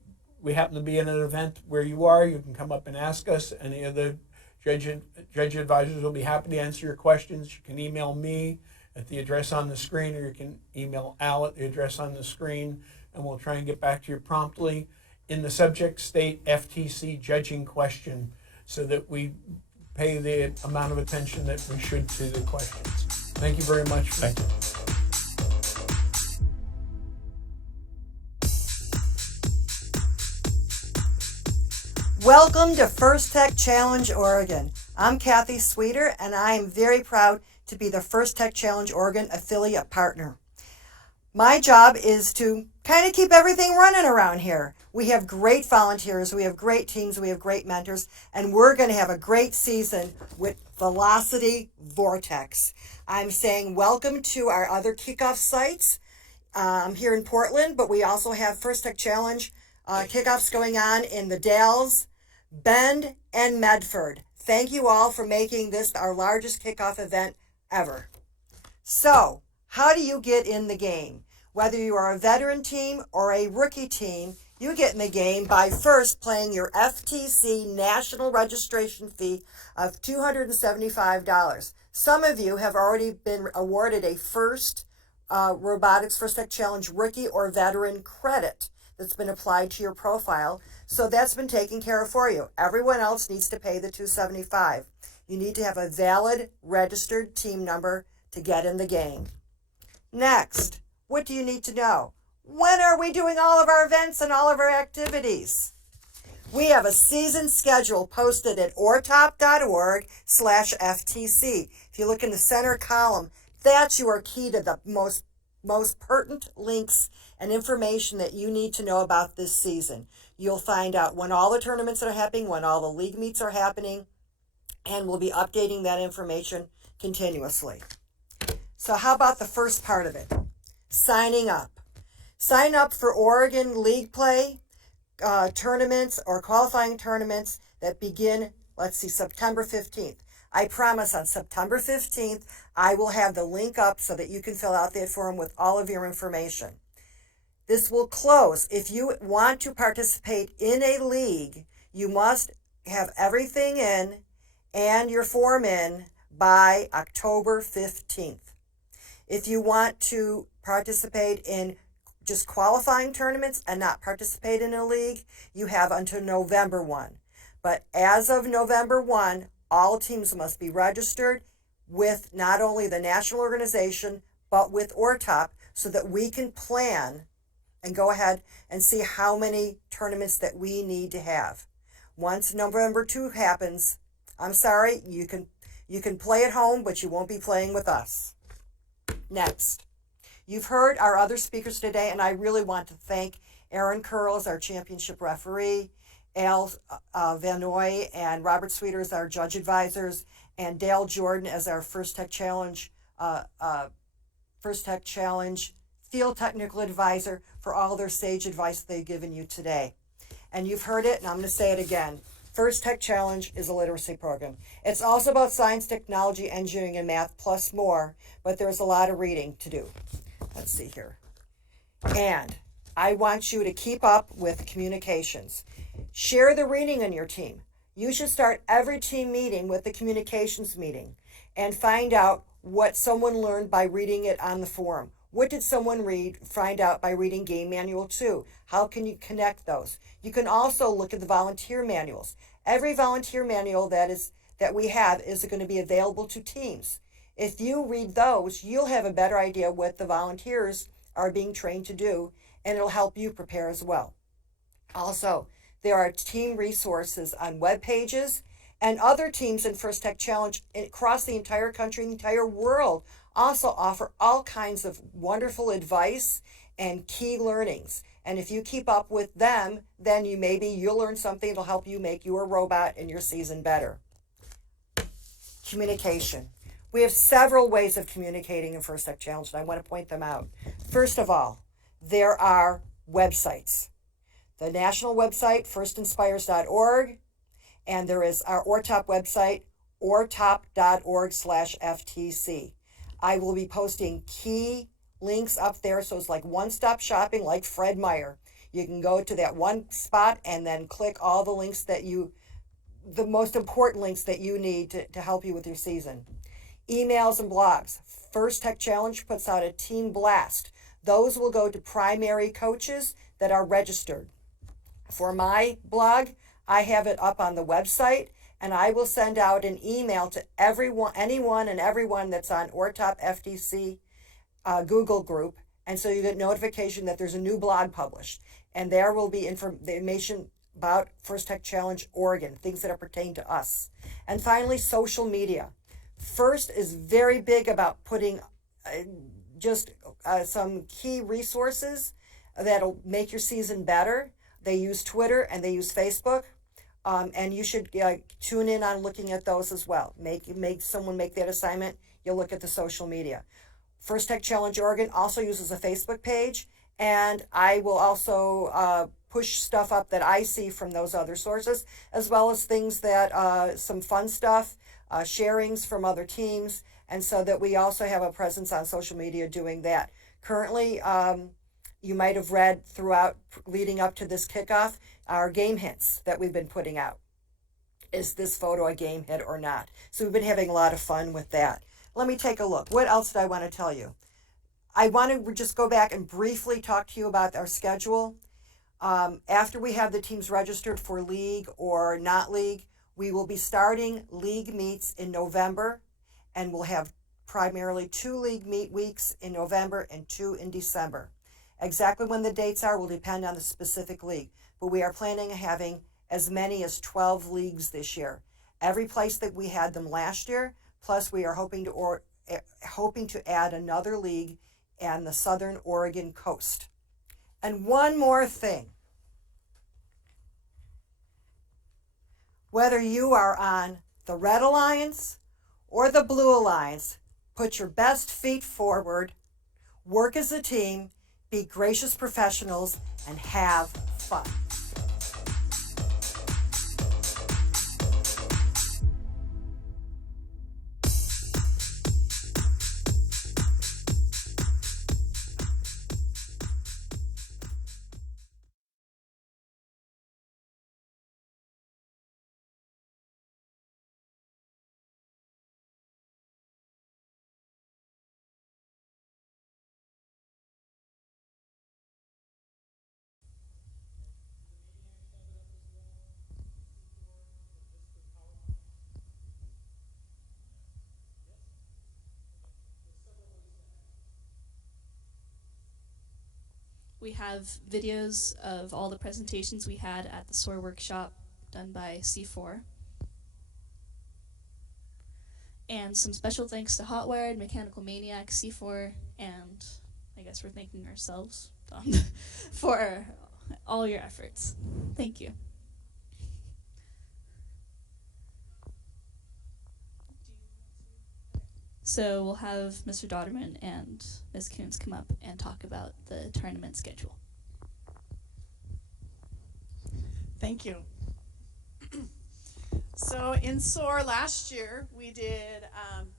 we happen to be in an event where you are, you can come up and ask us. Any of the judge advisors will be happy to answer your questions. You can email me at the address on the screen, or you can email Al at the address on the screen, and we'll try and get back to you promptly. In the subject, state FTC judging question so that we pay the amount of attention that we should to the questions. Thank you very much. Thank you. Welcome to First Tech Challenge Oregon. I'm Kathy Sweeter, and I am very proud to be the First Tech Challenge Oregon affiliate partner. My job is to kind of keep everything running around here. We have great volunteers, we have great teams, we have great mentors, and we're going to have a great season with Velocity Vortex. I'm saying welcome to our other kickoff sites here in Portland, but we also have First Tech Challenge kickoffs going on in the Dalles, Bend, and Medford. Thank you all for making this our largest kickoff event ever. So, how do you get in the game? Whether you are a veteran team or a rookie team, you get in the game by first paying your FTC national registration fee of $275. Some of you have already been awarded a first Robotics First Tech Challenge rookie or veteran credit that's been applied to your profile. So that's been taken care of for you. Everyone else needs to pay the $275. You need to have a valid registered team number to get in the game. Next, what do you need to know? When are we doing all of our events and all of our activities? We have a season schedule posted at ortop.org/FTC. If you look in the center column, that's your key to the most pertinent links and information that you need to know about this season. You'll find out when all the tournaments are happening, when all the league meets are happening, and we'll be updating that information continuously. So how about the first part of it? Signing up. Sign up for Oregon League play tournaments or qualifying tournaments that begin, September 15th. I promise on September 15th, I will have the link up so that you can fill out that form with all of your information. This will close. If you want to participate in a league, you must have everything in and your form in by October 15th. If you want to participate in just qualifying tournaments and not participate in a league, you have until November 1. But as of November 1, all teams must be registered with not only the national organization, but with ORTOP so that we can plan and go ahead and see how many tournaments that we need to have. Once November 2 happens, I'm sorry, you can play at home, but you won't be playing with us. Next, you've heard our other speakers today, and I really want to thank Aaron Curls, our championship referee, Al Vanoy and Robert Sweeter as our judge advisors, and Dale Jordan as our First Tech Challenge field technical advisor for all their sage advice they've given you today. And you've heard it, and I'm going to say it again. First Tech Challenge is a literacy program. It's also about science, technology, engineering, and math, plus more, but there's a lot of reading to do. Let's see here. And I want you to keep up with communications. Share the reading in your team. You should start every team meeting with the communications meeting and find out what someone learned by reading it on the forum. What did someone find out by reading Game Manual 2? How can you connect those? You can also look at the volunteer manuals. Every volunteer manual that we have is going to be available to teams. If you read those, you'll have a better idea what the volunteers are being trained to do, and it'll help you prepare as well. Also, there are team resources on web pages, and other teams in First Tech Challenge across the entire country and the entire world also offer all kinds of wonderful advice and key learnings. And if you keep up with them, then you'll learn something that'll help you make your robot and your season better. Communication. We have several ways of communicating in First Tech Challenge, and I want to point them out. First of all, there are websites. The national website, firstinspires.org, and there is our ORTOP website, ortop.org/FTC. I will be posting key links up there, so it's like one-stop shopping like Fred Meyer. You can go to that one spot and then click all the links the most important links that you need to help you with your season. Emails and blogs. First Tech Challenge puts out a team blast. Those will go to primary coaches that are registered. For my blog, I have it up on the website, and I will send out an email to anyone and everyone that's on ORTOP FTC Google group, and so you get notification that there's a new blog published, and there will be information about First Tech Challenge Oregon, things that are pertain to us. And finally, social media. First is very big about putting some key resources that'll make your season better. They use Twitter and they use Facebook. And you should tune in on looking at those as well. Make someone make that assignment. You'll look at the social media. First Tech Challenge Oregon also uses a Facebook page, and I will also push stuff up that I see from those other sources, as well as things that some fun stuff, sharings from other teams, and so that we also have a presence on social media doing that. Currently, you might have read throughout leading up to this kickoff, our game hits that we've been putting out. Is this photo a game hit or not? So we've been having a lot of fun with that. Let me take a look. What else did I want to tell you? I want to just go back and briefly talk to you about our schedule. After we have the teams registered for league or not league, we will be starting league meets in November, and we'll have primarily 2 league meet weeks in November and 2 in December. Exactly when the dates are will depend on the specific league, but we are planning on having as many as 12 leagues this year. Every place that we had them last year, plus we are hoping to add another league on the southern Oregon coast. And one more thing. Whether you are on the Red Alliance or the Blue Alliance, put your best feet forward, work as a team, be gracious professionals, and have fun. We have videos of all the presentations we had at the SOAR workshop done by C4. And some special thanks to Hotwired, Mechanical Maniac, C4, and I guess we're thanking ourselves for all your efforts. Thank you. So we'll have Mr. Dodderman and Ms. Coons come up and talk about the tournament schedule. Thank you. So in SOAR last year, we did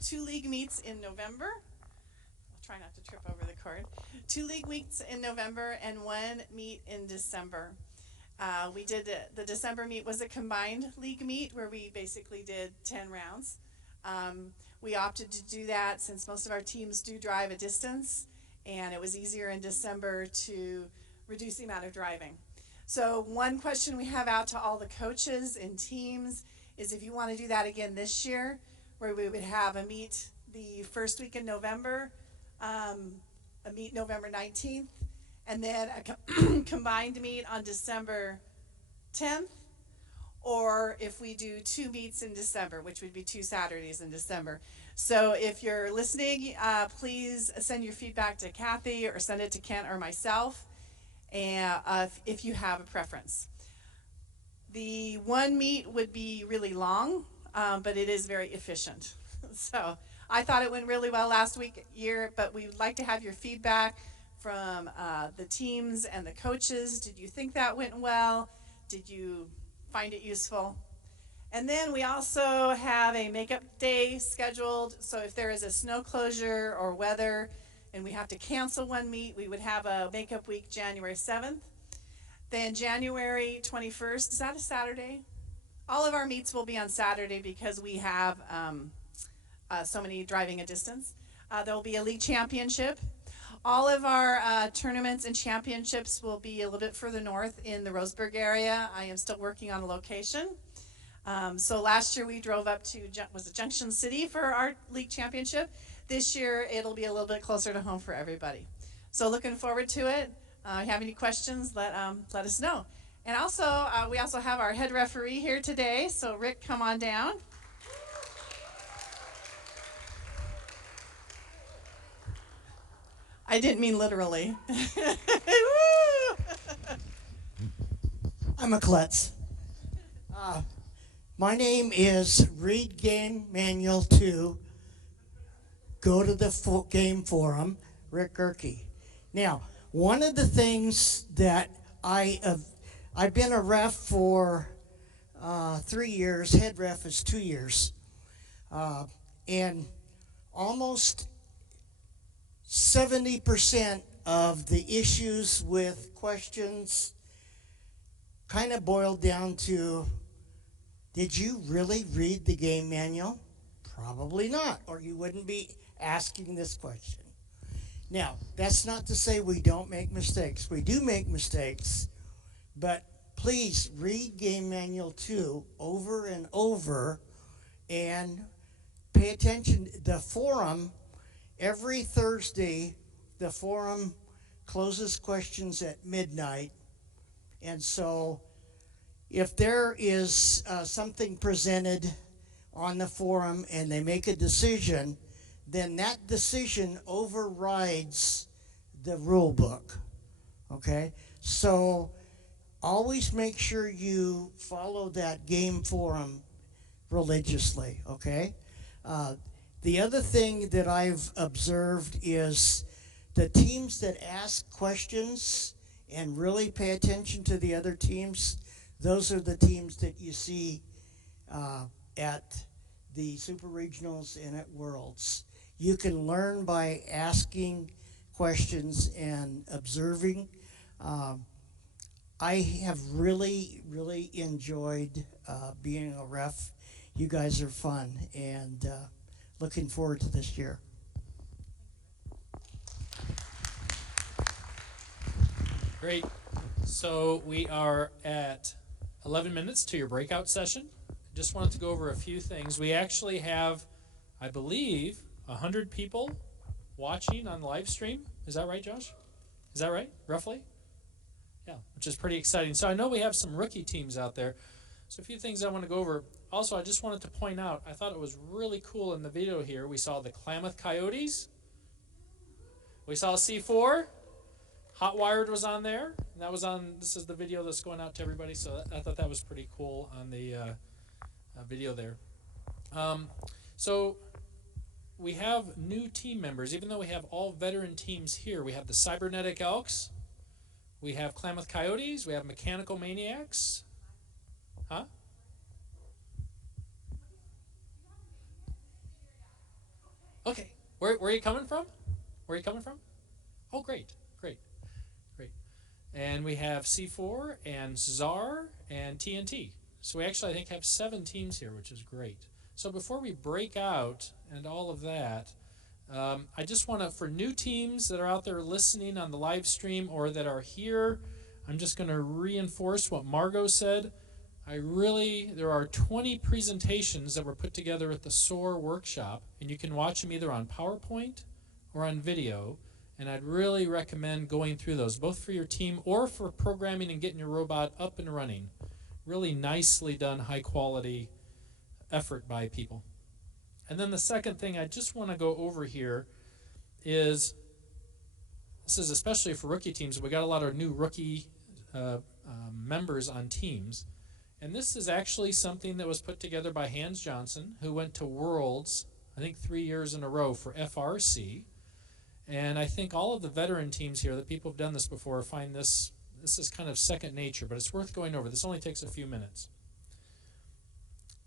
2 league meets in November. I'll try not to trip over the cord. 2 league meets in November and 1 meet in December. We did the December meet was a combined league meet where we basically did 10 rounds. We opted to do that since most of our teams do drive a distance, and it was easier in December to reduce the amount of driving. So one question we have out to all the coaches and teams is if you want to do that again this year, where we would have a meet the first week in November, a meet November 19th, and then a combined meet on December 10th, or if we do 2 meets in December, which would be 2 Saturdays in December. So if you're listening, please send your feedback to Kathy or send it to Kent or myself, and if you have a preference. The 1 meet would be really long, but it is very efficient. So I thought it went really well last year, but we would like to have your feedback from the teams and the coaches. Did you think that went well? Did you find it useful? And then we also have a makeup day scheduled, so if there is a snow closure or weather and we have to cancel 1 meet, we would have a makeup week January 7th. Then January 21st, is that a Saturday? All of our meets will be on Saturday because we have so many driving a distance. There will be a league championship. All of our tournaments and championships will be a little bit further north in the Roseburg area. I am still working on a location. So last year we drove up to, was it Junction City for our league championship? This year it'll be a little bit closer to home for everybody. So looking forward to it. If you have any questions, let us know. And also, we also have our head referee here today. So Rick, come on down. I didn't mean literally. I'm a klutz. My name is Read Game Manual 2. Go to the game forum, Rick Gerke. Now, one of the things that I've been a ref for 3 years, head ref is 2 years, and almost 70% of the issues with questions kind of boiled down to, did you really read the game manual? Probably not, or you wouldn't be asking this question. Now, that's not to say we don't make mistakes. We do make mistakes, but please read Game Manual 2 over and over and pay attention. The forum, every Thursday, the forum closes questions at midnight. And so if there is something presented on the forum and they make a decision, then that decision overrides the rule book. Okay? So always make sure you follow that game forum religiously. Okay? The other thing that I've observed is the teams that ask questions and really pay attention to the other teams, those are the teams that you see at the Super Regionals and at Worlds. You can learn by asking questions and observing. I have really, really enjoyed being a ref. You guys are fun, and looking forward to this year. Great. So we are at 11 minutes to your breakout session. Just wanted to go over a few things. We actually have, I believe, 100 people watching on live stream. Is that right, Josh? Is that right, roughly? Yeah, which is pretty exciting. So I know we have some rookie teams out there. So a few things I want to go over. Also, I just wanted to point out, I thought it was really cool in the video here. We saw the Klamath Coyotes. We saw C4. Hot Wired was on there. And that was on, this is the video that's going out to everybody. So I thought that was pretty cool on the video there. So we have new team members. Even though we have all veteran teams here, we have the Cybernetic Elks. We have Klamath Coyotes. We have Mechanical Maniacs. Huh? Okay. Where are you coming from? Where are you coming from? Oh, great. Great. Great. And we have C4 and ZAR and TNT. So we actually, I think, have 7 teams here, which is great. So before we break out and all of that, I just want to, for new teams that are out there listening on the live stream or that are here, I'm just going to reinforce what Margot said. There are 20 presentations that were put together at the SOAR workshop, and you can watch them either on PowerPoint or on video, and I'd really recommend going through those, both for your team or for programming and getting your robot up and running. Really nicely done, high quality effort by people. And then the second thing I just want to go over here is, this is especially for rookie teams. We got a lot of new rookie members on teams. And this is actually something that was put together by Hans Johnson, who went to Worlds, I think 3 years in a row for FRC. And I think all of the veteran teams here, that people have done this before, find this is kind of second nature, but it's worth going over. This only takes a few minutes.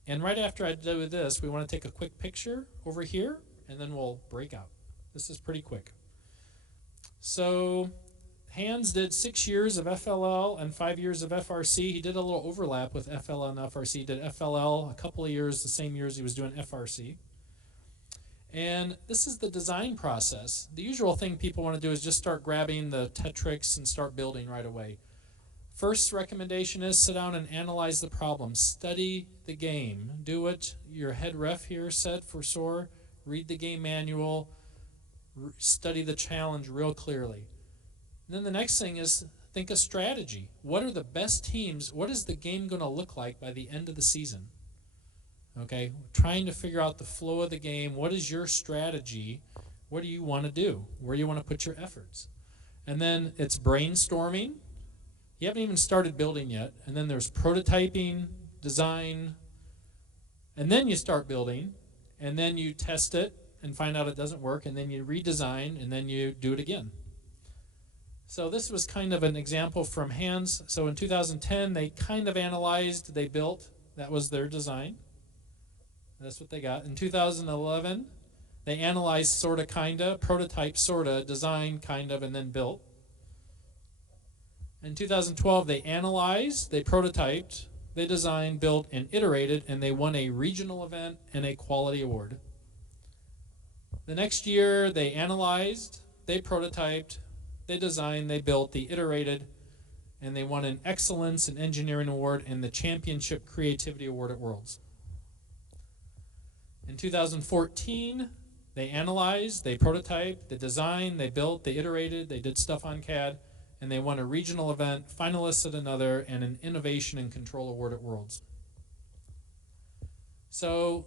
And right after I do this, we want to take a quick picture over here, and then we'll break out. This is pretty quick. So Hans did 6 years of FLL and 5 years of FRC. He did a little overlap with FLL and FRC. He did FLL a couple of years, the same years he was doing FRC. And this is the design process. The usual thing people want to do is just start grabbing the Tetrix and start building right away. First recommendation is sit down and analyze the problem. Study the game. Do what your head ref here said for SOAR. Read the game manual. Study the challenge real clearly. And then the next thing is think a strategy. What are the best teams? What is the game going to look like by the end of the season? Okay, trying to figure out the flow of the game. What is your strategy? What do you want to do? Where do you want to put your efforts? And then it's brainstorming. You haven't even started building yet. And then there's prototyping, design, and then you start building, and then you test it and find out it doesn't work, and then you redesign, and then you do it again. So this was kind of an example from Hans. So in 2010, they kind of analyzed, they built. That was their design. That's what they got. In 2011, they analyzed sort of, kind of, prototype, sort of, design, kind of, and then built. In 2012, they analyzed, they prototyped, they designed, built, and iterated, and they won a regional event and a quality award. The next year, they analyzed, they prototyped, they designed, they built, they iterated, and they won an Excellence in Engineering Award and the Championship Creativity Award at Worlds. In 2014, they analyzed, they prototyped, they designed, they built, they iterated, they did stuff on CAD, and they won a regional event, finalists at another, and an Innovation and Control Award at Worlds. So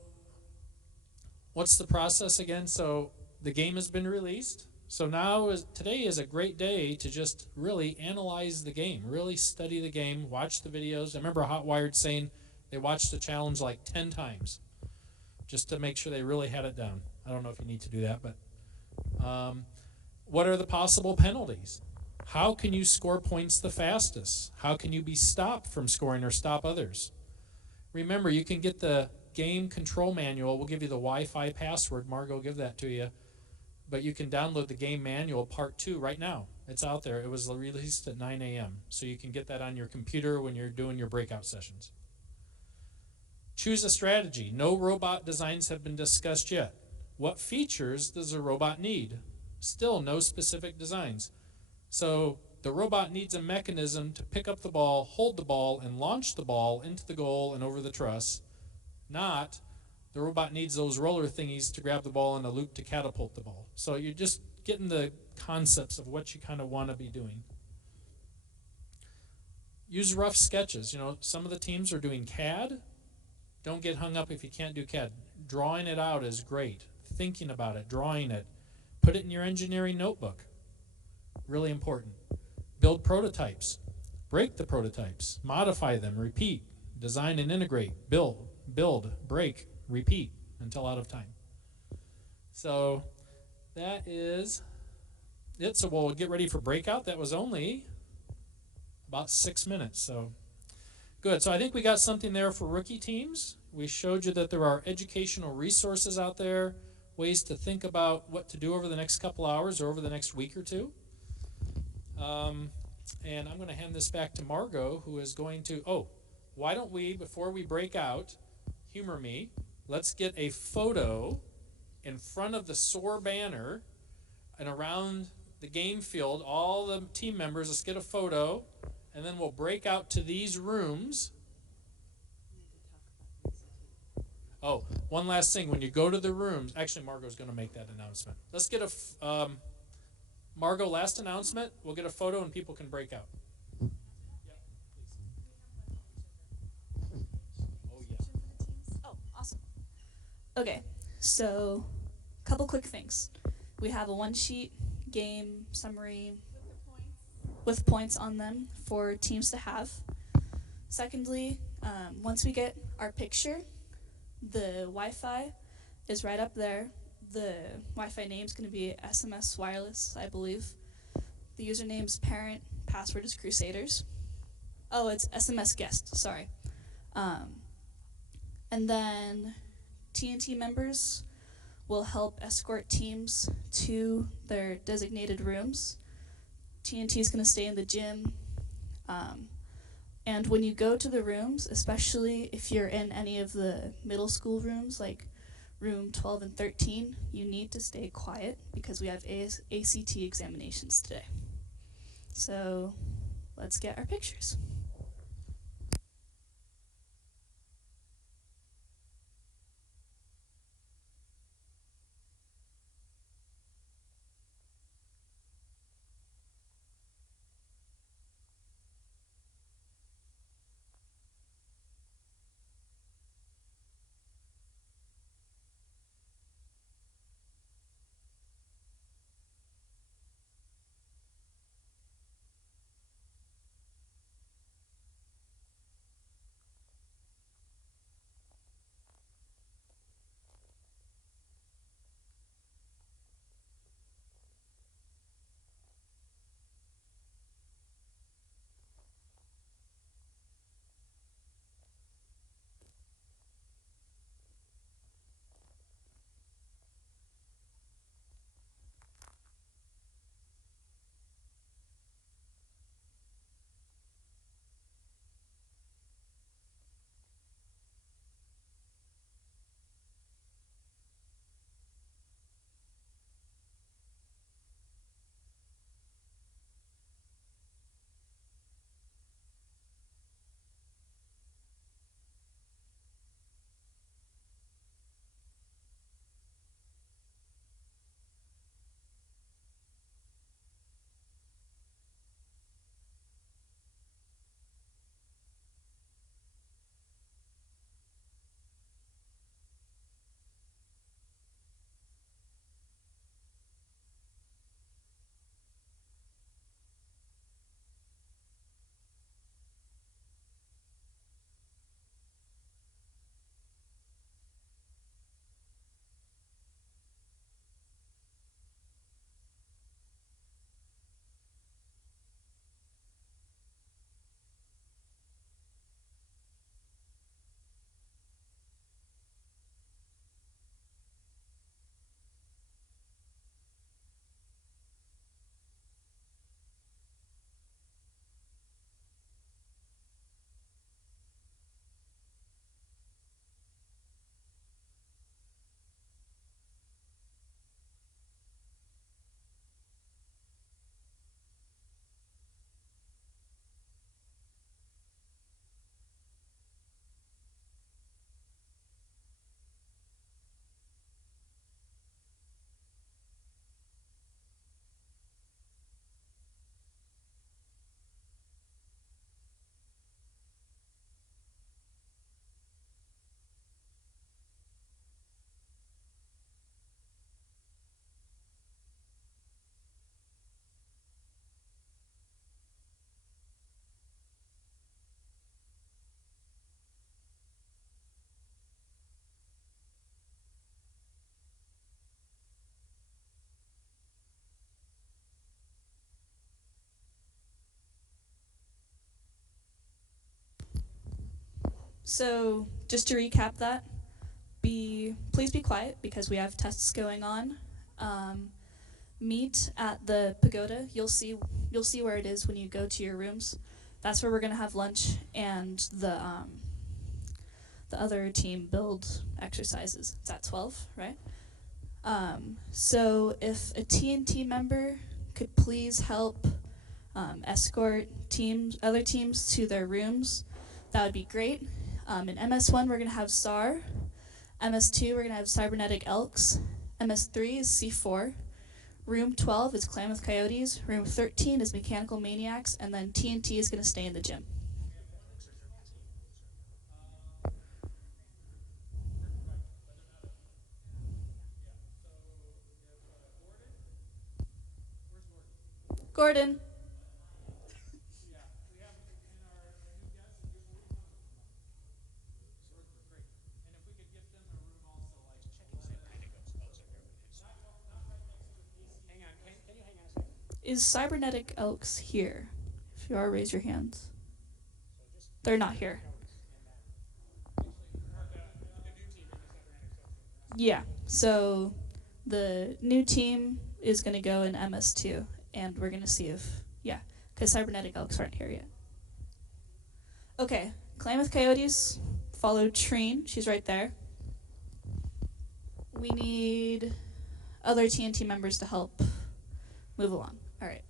what's the process again? So the game has been released. So now today is a great day to just really analyze the game, really study the game, watch the videos. I remember Hotwired saying they watched the challenge like 10 times just to make sure they really had it down. I don't know if you need to do that, but what are the possible penalties? How can you score points the fastest? How can you be stopped from scoring or stop others? Remember, you can get the game control manual. We'll give you the Wi-Fi password. Margot will give that to you. But you can download the game manual part 2 right now. It's out there. It was released at 9 a.m. So you can get that on your computer when you're doing your breakout sessions. Choose a strategy. No robot designs have been discussed yet. What features does a robot need? Still no specific designs. So the robot needs a mechanism to pick up the ball, hold the ball, and launch the ball into the goal and over the truss. Not the robot needs those roller thingies to grab the ball in a loop to catapult the ball. So you're just getting the concepts of what you kind of want to be doing. Use rough sketches. You know, some of the teams are doing CAD. Don't get hung up if you can't do CAD. Drawing it out is great. Thinking about it, drawing it. Put it in your engineering notebook. Really important. Build prototypes. Break the prototypes. Modify them. Repeat. Design and integrate. Build, break, repeat until out of time. So that is it. So we'll get ready for breakout. That was only about 6 minutes. So good. So I think we got something there for rookie teams. We showed you that there are educational resources out there, ways to think about what to do over the next couple hours or over the next week or two. And I'm going to hand this back to Margot, who is going to, why don't we, before we break out, humor me, let's get a photo in front of the SOAR banner and around the game field, all the team members, let's get a photo, and then we'll break out to these rooms. Oh, one last thing. When you go to the rooms, actually Margot's going to make that announcement. Let's get a, Margot, last announcement. We'll get a photo and people can break out. Oh, awesome. Okay, so a couple quick things. We have a one-sheet game summary with points on them for teams to have. Secondly, once we get our picture, the Wi-Fi is right up there. The Wi-Fi name is going to be SMS Wireless, I believe. The username's parent, password is Crusaders. Oh, it's SMS Guest, sorry. And then TNT members will help escort teams to their designated rooms. TNT is going to stay in the gym. And when you go to the rooms, especially if you're in any of the middle school rooms, like room 12 and 13, you need to stay quiet because we have ACT examinations today. So let's get our pictures. So just to recap that, please be quiet because we have tests going on. Meet at the pagoda. You'll see where it is when you go to your rooms. That's where we're gonna have lunch and the other team build exercises. It's at 12, right? So if a TNT member could please help escort other teams to their rooms, that would be great. In MS1, we're going to have SAR. MS2, we're going to have Cybernetic Elks. MS3 is C4. Room 12 is Klamath Coyotes. Room 13 is Mechanical Maniacs. And then TNT is going to stay in the gym. Gordon. Is Cybernetic Elks here? If you are, raise your hands. They're not here. Yeah, so the new team is going to go in MS2, and we're going to see if, yeah, because Cybernetic Elks aren't here yet. Okay, Klamath Coyotes, follow Treen, she's right there. We need other TNT members to help move along. All right.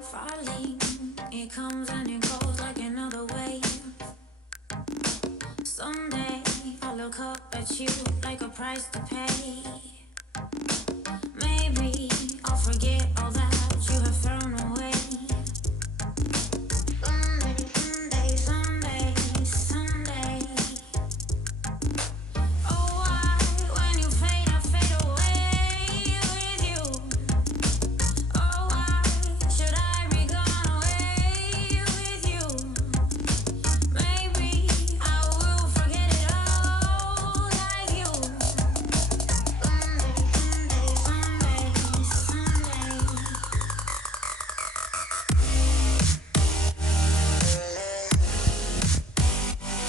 Falling, it comes and it goes like another wave. Someday I'll look up at you like a price to pay. Maybe I'll forget all that you have thrown away. Someday, someday, someday. Oh, why, when you fade, I fade away with you. Oh, why should I be gone away with you? Maybe I will forget it all like you. Someday, someday, someday.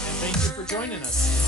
And thank you for joining us.